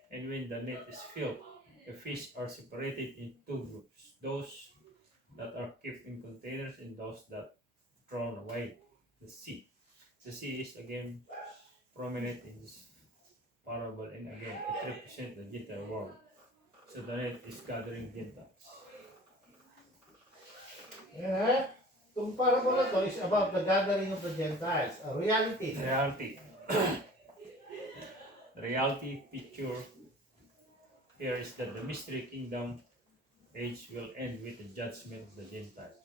And when the net is filled, the fish are separated in two groups, those that are kept in containers and those that thrown away the sea. The sea is again prominent in this parable, and again it represents the Gentile world. So the net is gathering Gentiles. Yeah. Itong parable na to is about the gathering of the Gentiles. A reality. Reality. The reality picture here is that the mystery kingdom age will end with the judgment of the Gentiles.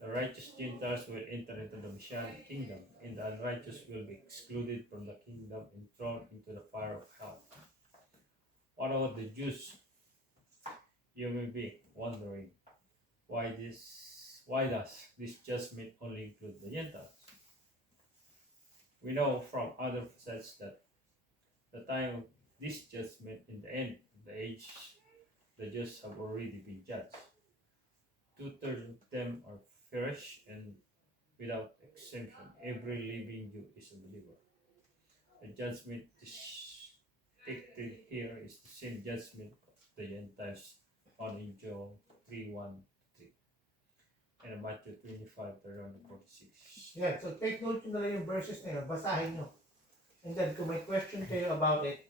The righteous Gentiles will enter into the Messianic kingdom, and the unrighteous will be excluded from the kingdom and thrown into the fire of hell. What about the Jews? You may be wondering, why does this judgment only include the Gentiles? We know from other passages that the time of this judgment in the end of the age, the Jews have already been judged. 2/3 of them are perished, and without exemption, every living Jew is a believer. The judgment depicted here is the same judgment of the Gentiles found in Joel 3:1-3 and Matthew 25:31-46. Yeah, so take note nyo na lang yung verses na yun. Basahin nyo. And then kung may question kayo about it,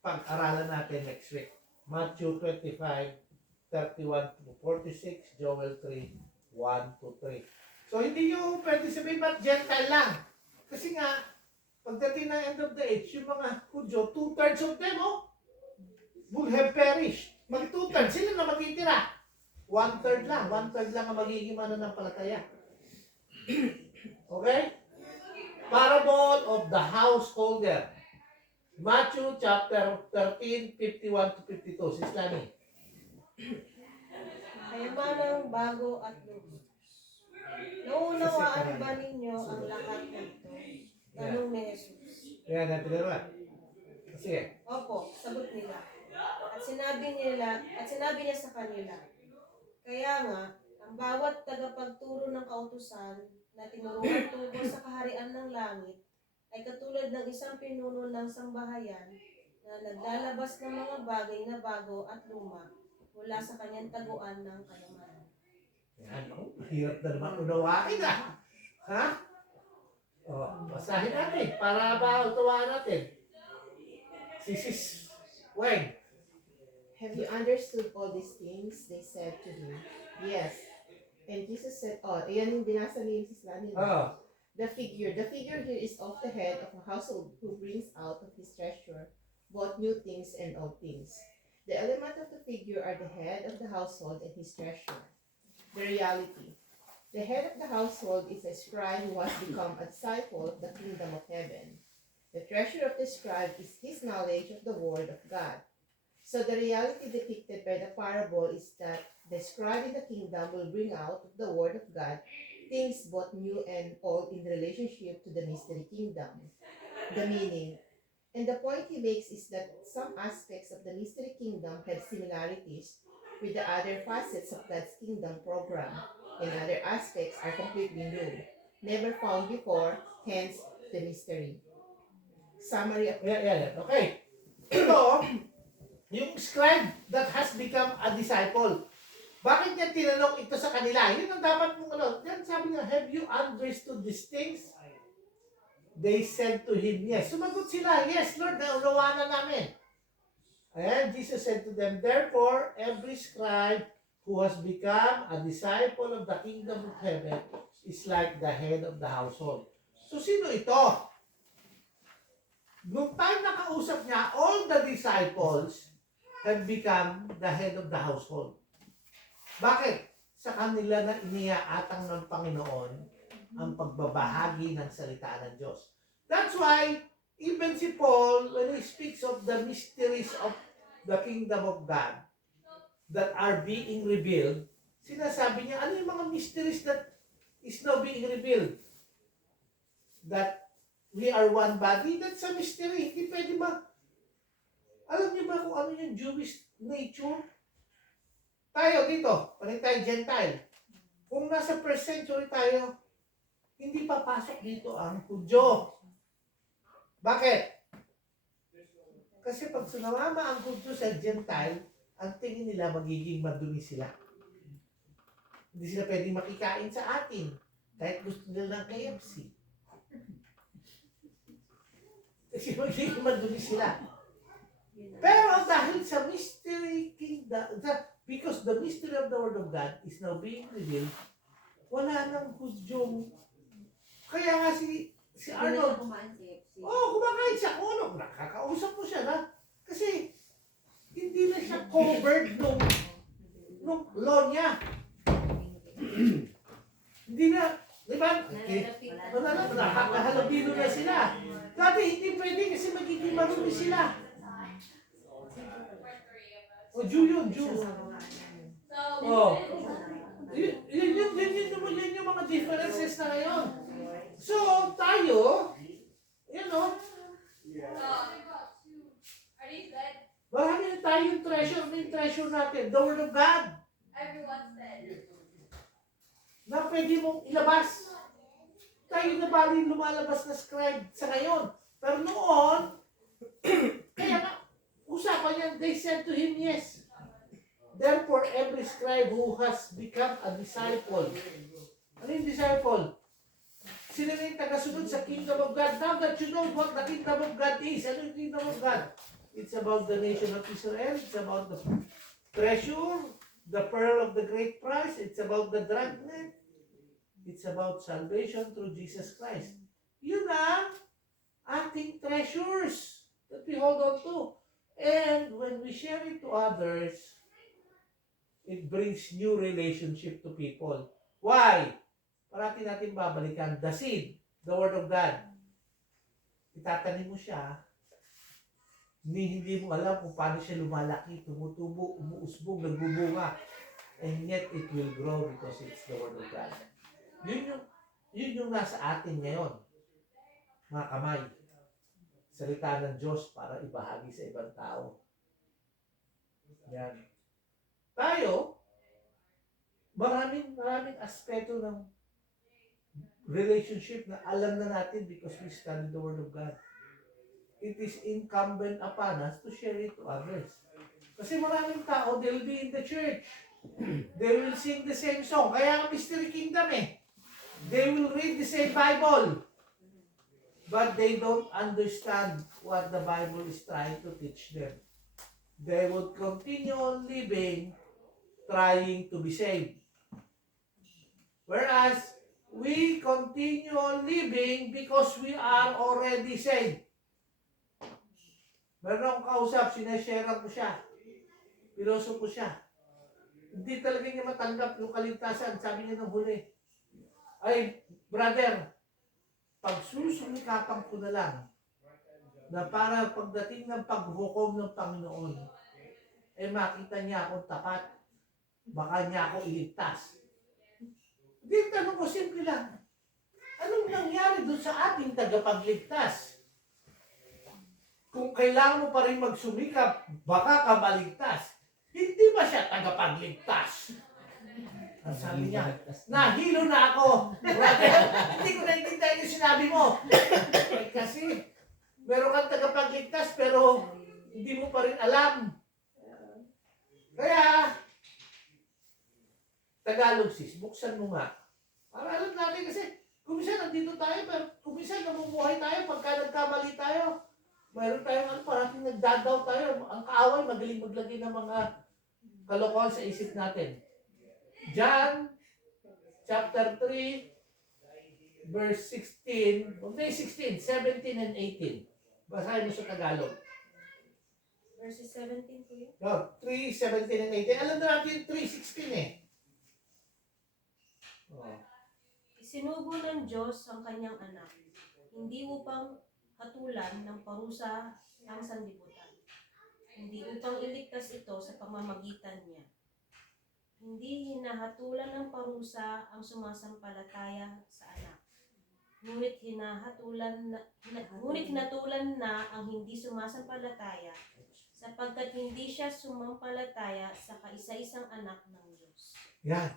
pag-aralan natin next week. Matthew 25:31-46, Joel 3:1-3. So hindi nyo pwede sabihin ba't Gentile lang? Kasi nga, pagdating ng end of the age, yung mga Hudyo, 2/3 of them, will have perished. Mag 2/3, sila na matitira. 1/3 lang. 1/3 lang ang magiging mananampalataya. Okay? Parable of the householder. Matthew chapter 13, 51-52. Si Slani. Kayamanang bago at lubos. Naunawaan ba ninyo ang lahat ng ito? Tanong ni Jesus. Kaya natin naman. Sige. Opo, sagot nila. At sinabi niya sa kanila, kaya nga, ang bawat tagapagturo ng kautusan na tinuruan tungkol sa kaharian ng langit ay katulad ng isang pinuno ng sambahayan na naglalabas ng mga bagay na bago at luma mula sa kanyang taguan ng kayamanan. Yan, hirap na naman unawain Ha? Basahin natin para mautuwaan natin. Sis Weng. Have you understood all these things? They said to him, yes. And Jesus said, ayan yung binasa ni Mrs. Lani. The figure here is of the head of a household who brings out of his treasure both new things and old things. The element of the figure are the head of the household and his treasure. The reality. The head of the household is a scribe who has become a disciple of the kingdom of heaven. The treasure of the scribe is his knowledge of the word of God. So the reality depicted by the parable is that the scribe in the kingdom will bring out of the word of God things both new and old in relationship to the mystery kingdom. The meaning. And the point he makes is that some aspects of the mystery kingdom have similarities with the other facets of God's kingdom program, and other aspects are completely new, never found before, hence the mystery. Summary of... Yeah. Okay. Ito, yung scribe that has become a disciple. Bakit niya tinanong ito sa kanila? Yun ang dapat mong ano. Yan sabi niya, have you understood these things? They said to him, yes. Sumagot sila, yes, Lord, naunawaan na namin. And Jesus said to them, therefore, every scribe who has become a disciple of the kingdom of heaven is like the head of the household. So, sino ito? Nung time na kausap niya, all the disciples have become the head of the household. Bakit? Sa kanila na iniaatang ng Panginoon ang pagbabahagi ng salita ng Diyos. That's why, even si Paul, when he speaks of the mysteries of the kingdom of God that are being revealed, sinasabi niya, ano yung mga mysteries that is now being revealed? That we are one body? That's a mystery. Hindi pwede alam niyo ba kung ano yung Jewish nature? Tayo dito, panig tayo Gentile. Kung nasa first century tayo, hindi papasok dito ang Hudyo. Bakit? Kasi pag sumama ang Hudyo sa Gentile, ang tingin nila magiging madumi sila. Hindi sila pwedeng makikain sa atin. Kahit gusto nila ng KFC. Kasi magiging madumi sila. Pero dahil sa mystery kingdom, because the mystery of the Word of God is now being revealed, wala nang Hudyong. Kaya nga si Arnold, kumakain siya kung ano, nakakausap mo siya na. Kasi hindi na siya covered nung law niya. Hindi na, di ba? Nakakahalabilo na sila. Dati hindi pwede kasi magiging marumi sila. O, Jew yun, Jew. Oh. Yun yung mga differences na ngayon. So, tayo, marami na tayong treasure. Ano yung treasure natin? The Word of God. Na pwede mong ilabas. Tayo na ba rin lumalabas na scribe sa ngayon? Pero noon, kaya nga, usapan yan, they said to him, yes. Therefore, every scribe who has become a disciple. Ano yung disciple? Sila na yung tagasunod sa kingdom of God. Now that you know what the kingdom of God is. Ano yung kingdom of God? It's about the nation of Israel. It's about the treasure, the pearl of the great price. It's about the dragnet. It's about salvation through Jesus Christ. Yun ang ating treasures that we hold on to. And when we share it to others, it brings new relationship to people. Why? Parati natin babalikan. The seed, the Word of God. Itatanim mo siya, hindi mo alam kung paano siya lumalaki, tumutubo, umuusbong, nagbubunga. And yet, it will grow because it's the Word of God. Yun yung nasa atin ngayon. Mga kamay. Salita ng Diyos para ibahagi sa ibang tao. Yan. Tayo, maraming aspeto ng relationship na alam na natin because we study the Word of God. It is incumbent upon us to share it to others. Kasi maraming tao, they'll be in the church. They will sing the same song. Kaya ang Mystery Kingdom They will read the same Bible. But they don't understand what the Bible is trying to teach them. They would continue on living, trying to be saved. Whereas, we continue on living because we are already saved. Meron akong kausap, sinashare ko siya. Piloso ko siya. Hindi talaga niya matanggap yung kaligtasan. Sabi niya nung huli, ay, brother, pagsusumikapan ko na lang na para pagdating ng paghukom ng Panginoon, makita niya akong tapat, baka niya ako iligtas. Hindi, tanong ko, simple lang. Anong nangyari doon sa ating tagapagligtas? Kung kailangan mo pa rin magsumikap, baka ka maligtas. Hindi ba siya tagapagligtas? Ang sabi niya, nahilo na ako. Hindi ko naintindihan yung sinabi mo. Kasi, meron kang tagapagligtas pero hindi mo pa rin alam. Kaya, Tagalog sis, buksan mo nga. Para alam natin kasi, kumisa nandito tayo, pero kumisa namumuhay tayo pagka nagkamali tayo. Mayroon tayong parating nagdadaw tayo. Ang kaaway, magaling maglagay ng mga kalokohan sa isip natin. John chapter 3 verse 16, 17 and 18. Basahin mo sa Tagalog. Verses 17 po yun. No, 3, 17 and 18. Alam na natin yung 3:16 eh. Oh. Isinugo ng Diyos ang kanyang anak, hindi upang hatulan ng parusa ang sanlibutan, hindi upang iligtas ito sa pamamagitan niya. Hindi hinahatulan ng parusa ang sumasampalataya sa anak. Ngunit hinatulan na ang hindi sumasampalataya sapagkat hindi siya sumampalataya sa kaisa-isang anak ng Diyos. Yan.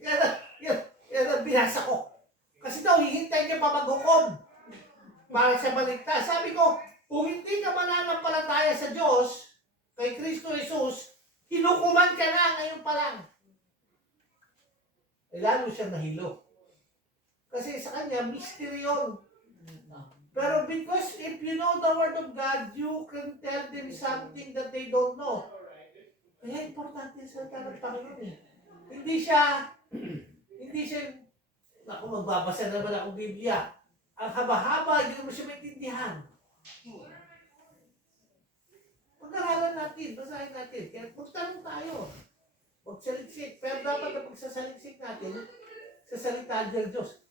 Yan ang binasa ko. Kasi daw, hihintay niya pa maghukom para siya maligtas. Sabi ko, kung hindi ka mananampalataya sa Diyos, kay Kristo Jesus, hinukuman ka na ngayon pa lang. Eh, lalo siya nahilo. Kasi sa kanya, mystery yun. Pero because if you know the Word of God, you can tell them something that they don't know. Kaya importante sa salita ng Panginoon eh. Hindi siya, naku, magbabasa naman ako Biblia. Ang haba-haba, hindi mo siya maintindihan. Pag-aralan natin, basahin natin. Kaya magtanong tayo. Magsaliksik. Pero dapat na pagsasaliksik natin sa salita ng Diyos.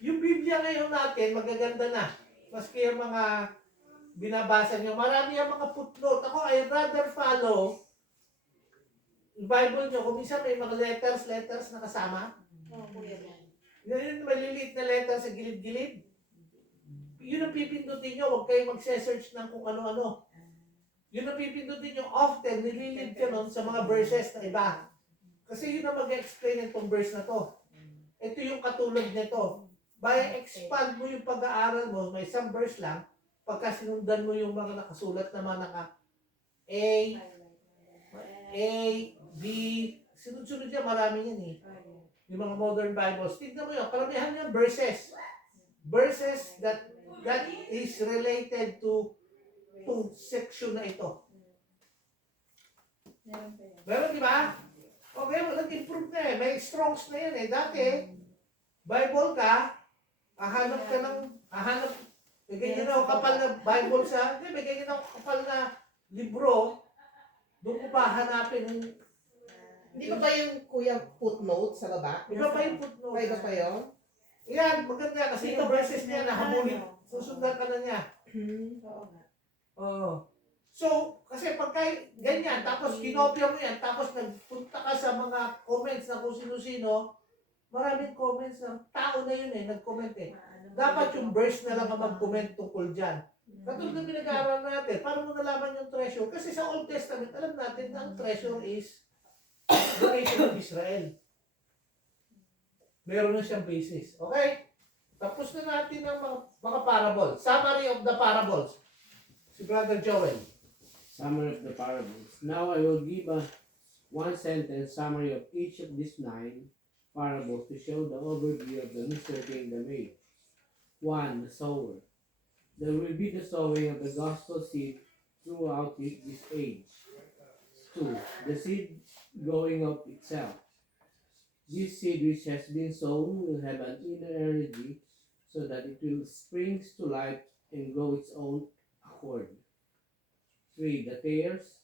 Yung Biblia ngayon natin, magaganda na. Maski yung mga binabasa nyo, marami yung mga footnote. Ako, I'd rather follow yung Bible nyo. Kung minsan may mga letters na kasama. Oo, Kuya. Yung maliliit na letter sa gilid-gilid. Yun ang pipindutin nyo. Huwag kayo magse-search ng kung ano-ano. Yun ang pipindutin nyo. Often, nililid ka nun sa mga verses na iba. Kasi yun ang mag-explain itong verse na to. Ito yung katulad nito. By expand mo yung pag-aaral mo, may isang verse lang, pagka sinundan mo yung mga nakasulat na mga B, sunod-sunod yan, marami yan eh. Yung mga modern Bibles. Tignan mo yun, karamihan yan verses. Verses that is related to section na ito. Meron, di ba? Okay, nag-improve na eh. May Strongs na yan eh. Dati, Bible ka, may ganyan ako kapal na Bible may ganyan ako kapal na libro, doon ko pa hanapin. Hindi ba yung kuya footnote sa baba? Iba pa yung footnote. Iba pa yun? Yan, maganda kasi yung verses niya nahabulin. Susundan ka na niya. Oo nga. Oo. So, kasi pagka ganyan, tapos kinopya mo yan, tapos nagpunta ka sa mga comments na kung sino-sino, maraming comments ng tao na yun eh, nag-comment eh. Dapat yung verse na lang ang mag-comment tungkol dyan. Katulad ng pinag-aaral natin, paano mo nalaman yung treasure? Kasi sa Old Testament, alam natin na ang treasure is the nation of Israel. Meron na siyang basis. Okay? Tapos na natin ang mga parables. Summary of the parables. Si Brother Joel. Summary of the parables. Now I will give a one-sentence summary of each of these 9 parables to show the overview of the mystery kingdom age. 1. The sower. There will be the sowing of the gospel seed throughout this age. 2. The seed growing of itself. This seed which has been sown will have an inner energy so that it will spring to life and grow its own accord. 3. The tares.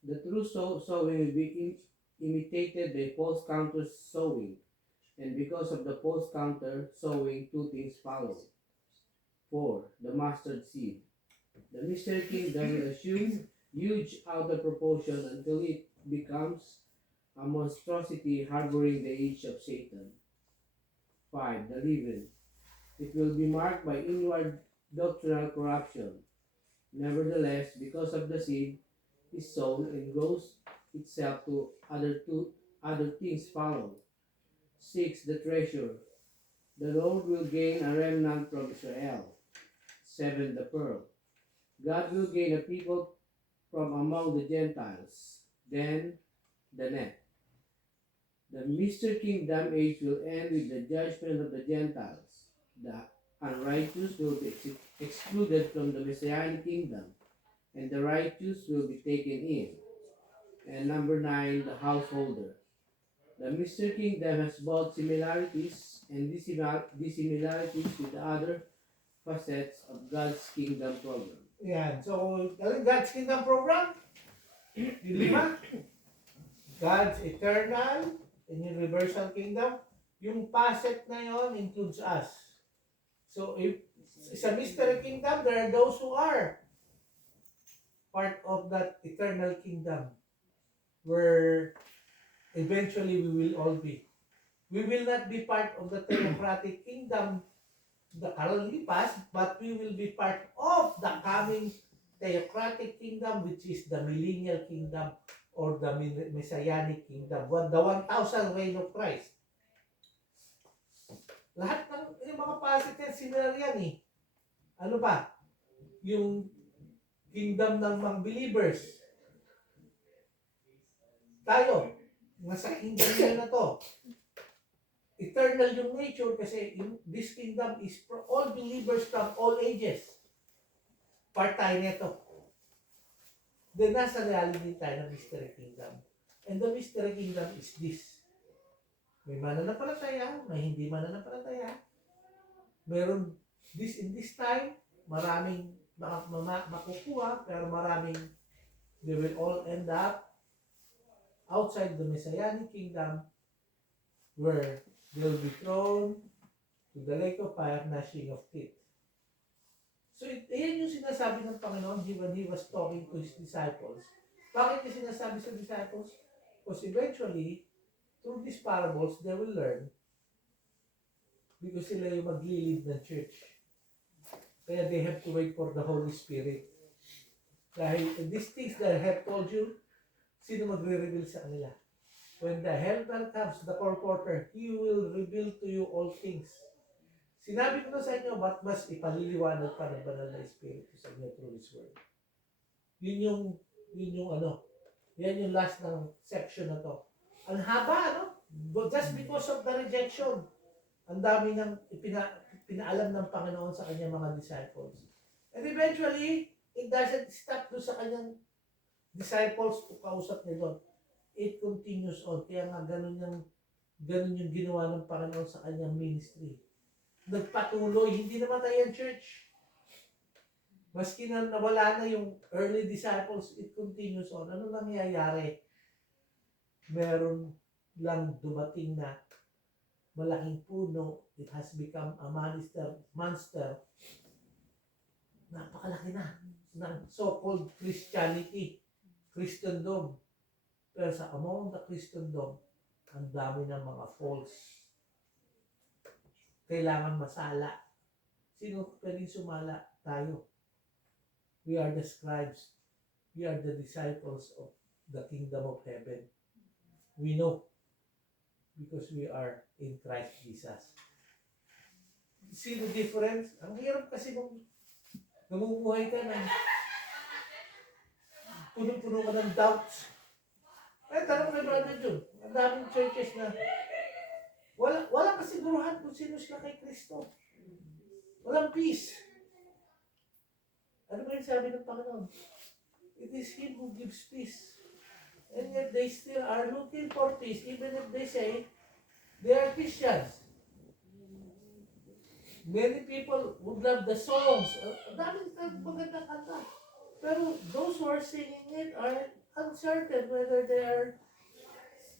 The true sowing will be imitated by false counter sowing, and because of the false counter sowing, 2 things follow. 4. The mustard seed. The mystery kingdom will assume huge outer proportion until it becomes a monstrosity harboring the age of Satan. 5. The leaven. It will be marked by inward doctrinal corruption. Nevertheless, because of the seed is sown and grows itself to other things follow. 6. The treasure. The Lord will gain a remnant from Israel. 7. The pearl. God will gain a people from among the Gentiles. Then, the net. The mystery kingdom age will end with the judgment of the Gentiles. The unrighteous will be excluded from the Messianic kingdom, and the righteous will be taken in. And number 9, the householder. The mystery kingdom has both similarities and dissimilarities with the other facets of God's kingdom program. Yan. So, God's kingdom program, yung lima, God's eternal and universal kingdom, yung facet na yon includes us. So, if sa mystery kingdom, there are those who are part of that eternal kingdom where eventually we will all be. We will not be part of the theocratic kingdom, the currently past, but we will be part of the coming theocratic kingdom, which is the millennial kingdom or the messianic kingdom, the 1,000 reign of Christ. Lahat ng yung mga passage yan, similar yan eh. Ano ba? Yung kingdom ng mga believers. Tayo, nasa kingdom na to. Eternal yung nature kasi this kingdom is for all believers from all ages. Part tayo nito. Then nasa reality tayo ng mystery kingdom. And the mystery kingdom is this. May mananampalataya, may hindi mananampalataya. Meron in this time, maraming makukuha, pero maraming they will all end up outside the messianic kingdom where they will be thrown to the lake of fire, gnashing of teeth. So, yan yung sinasabi ng Panginoon when He was talking to His disciples. Bakit niya sinasabi sa disciples? Because eventually, through these parables, they will learn because sila yung mag-lead ng church. Kaya they have to wait for the Holy Spirit. Dahil these things that I have told you, sino magre-reveal sa kanila? When the helper comes, the comforter, He will reveal to you all things. Sinabi ko na sa inyo, ba't mas ipaliliwanag pa ng banal na Espiritu sa inyo through His Word? Yun yung ano, yan yung last ng section na to. Ang haba, no? But just because of the rejection, ang dami nang pinaalam ng Panginoon sa kanyang mga disciples. And eventually, it doesn't stop doon sa kanyang disciples kung kausap niya doon. It continues on. Kaya nga, ganun yung ginawa ng Panginoon sa kanyang ministry. Nagpatuloy, hindi namatay ang church. Maski na nawala na yung early disciples, it continues on. Ano nangyayari? Meron lang dumating na malaking puno. It has become a monster. Napakalaki na ng so-called Christianity, Christendom. Pero sa among the Christendom, ang dami ng mga false. Kailangan masala. Sino pwedeng sumala? Tayo. We are the scribes. We are the disciples of the kingdom of heaven. We know because we are in Christ Jesus. See the difference? Ang hirap kasi kung namumuhay ka na puno-puno ka ng doubts. Eh, tanong kay Brother Jun, ang daming churches na walang kasiguruhan kung sino sila kay Kristo. Walang peace. Ano ba yung sabi ng Panginoon? It is Him who gives peace. And yet they still are looking for peace, even if they say they are Christians. Many people would love the songs. Ang daming magandang kanta. Pero those who are singing it are uncertain whether they are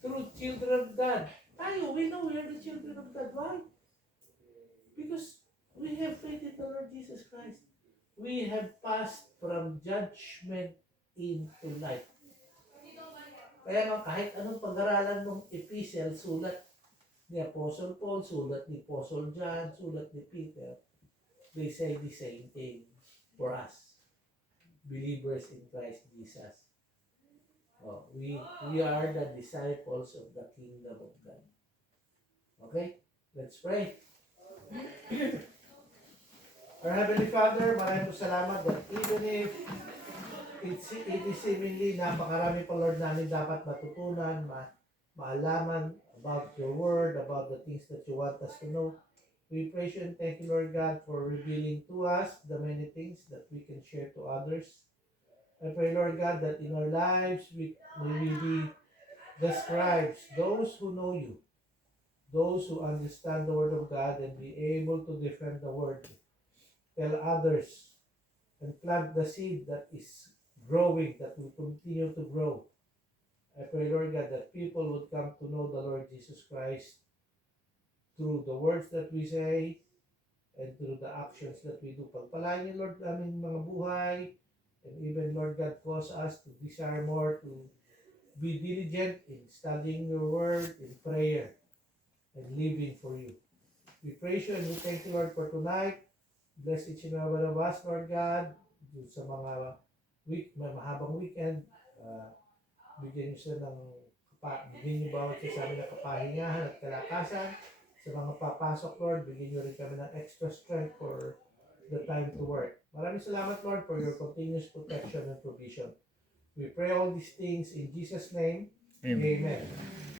true children of God. Tayo, we know we are the children of God. Why? Because we have faith in the Lord Jesus Christ. We have passed from judgment into life. Kaya nga kahit anong pag-aralan mong epistle, sulat ni Apostle Paul, sulat ni Apostle John, sulat ni Peter, they say the same thing for us, believers in Christ Jesus. Oh, we are the disciples of the kingdom of God. Okay? Let's pray. Our Heavenly Father, maraming salamat that even if it is seemingly napakarami pa, Lord, namin dapat matutunan, maalaman about your word, about the things that you want us to know. We praise you and thank you, Lord God, for revealing to us the many things that we can share to others. I pray, Lord God, that in our lives we will be the scribes, those who know you, those who understand the word of God and be able to defend the word. tell others, and plant the seed that is growing, that will continue to grow. I pray, Lord God, that people would come to know the Lord Jesus Christ through the words that we say and through the actions that we do. Pagpalain niyo, Lord, aming mga buhay, and even, Lord God, cause us to desire more to be diligent in studying your word, in prayer, and living for you. We praise you and we thank you, Lord, for tonight. Bless each and every one of us, Lord God, sa mga may mahabang weekend. Bigyan niyo sila bigyan niyo bawat isa sa amin ng kapahingahan at kalakasan. Sa mga papasok, Lord, bigyan niyo rin kami ng extra strength for the time to work. Maraming salamat, Lord, for your continuous protection and provision. We pray all these things in Jesus' name. Amen. Amen.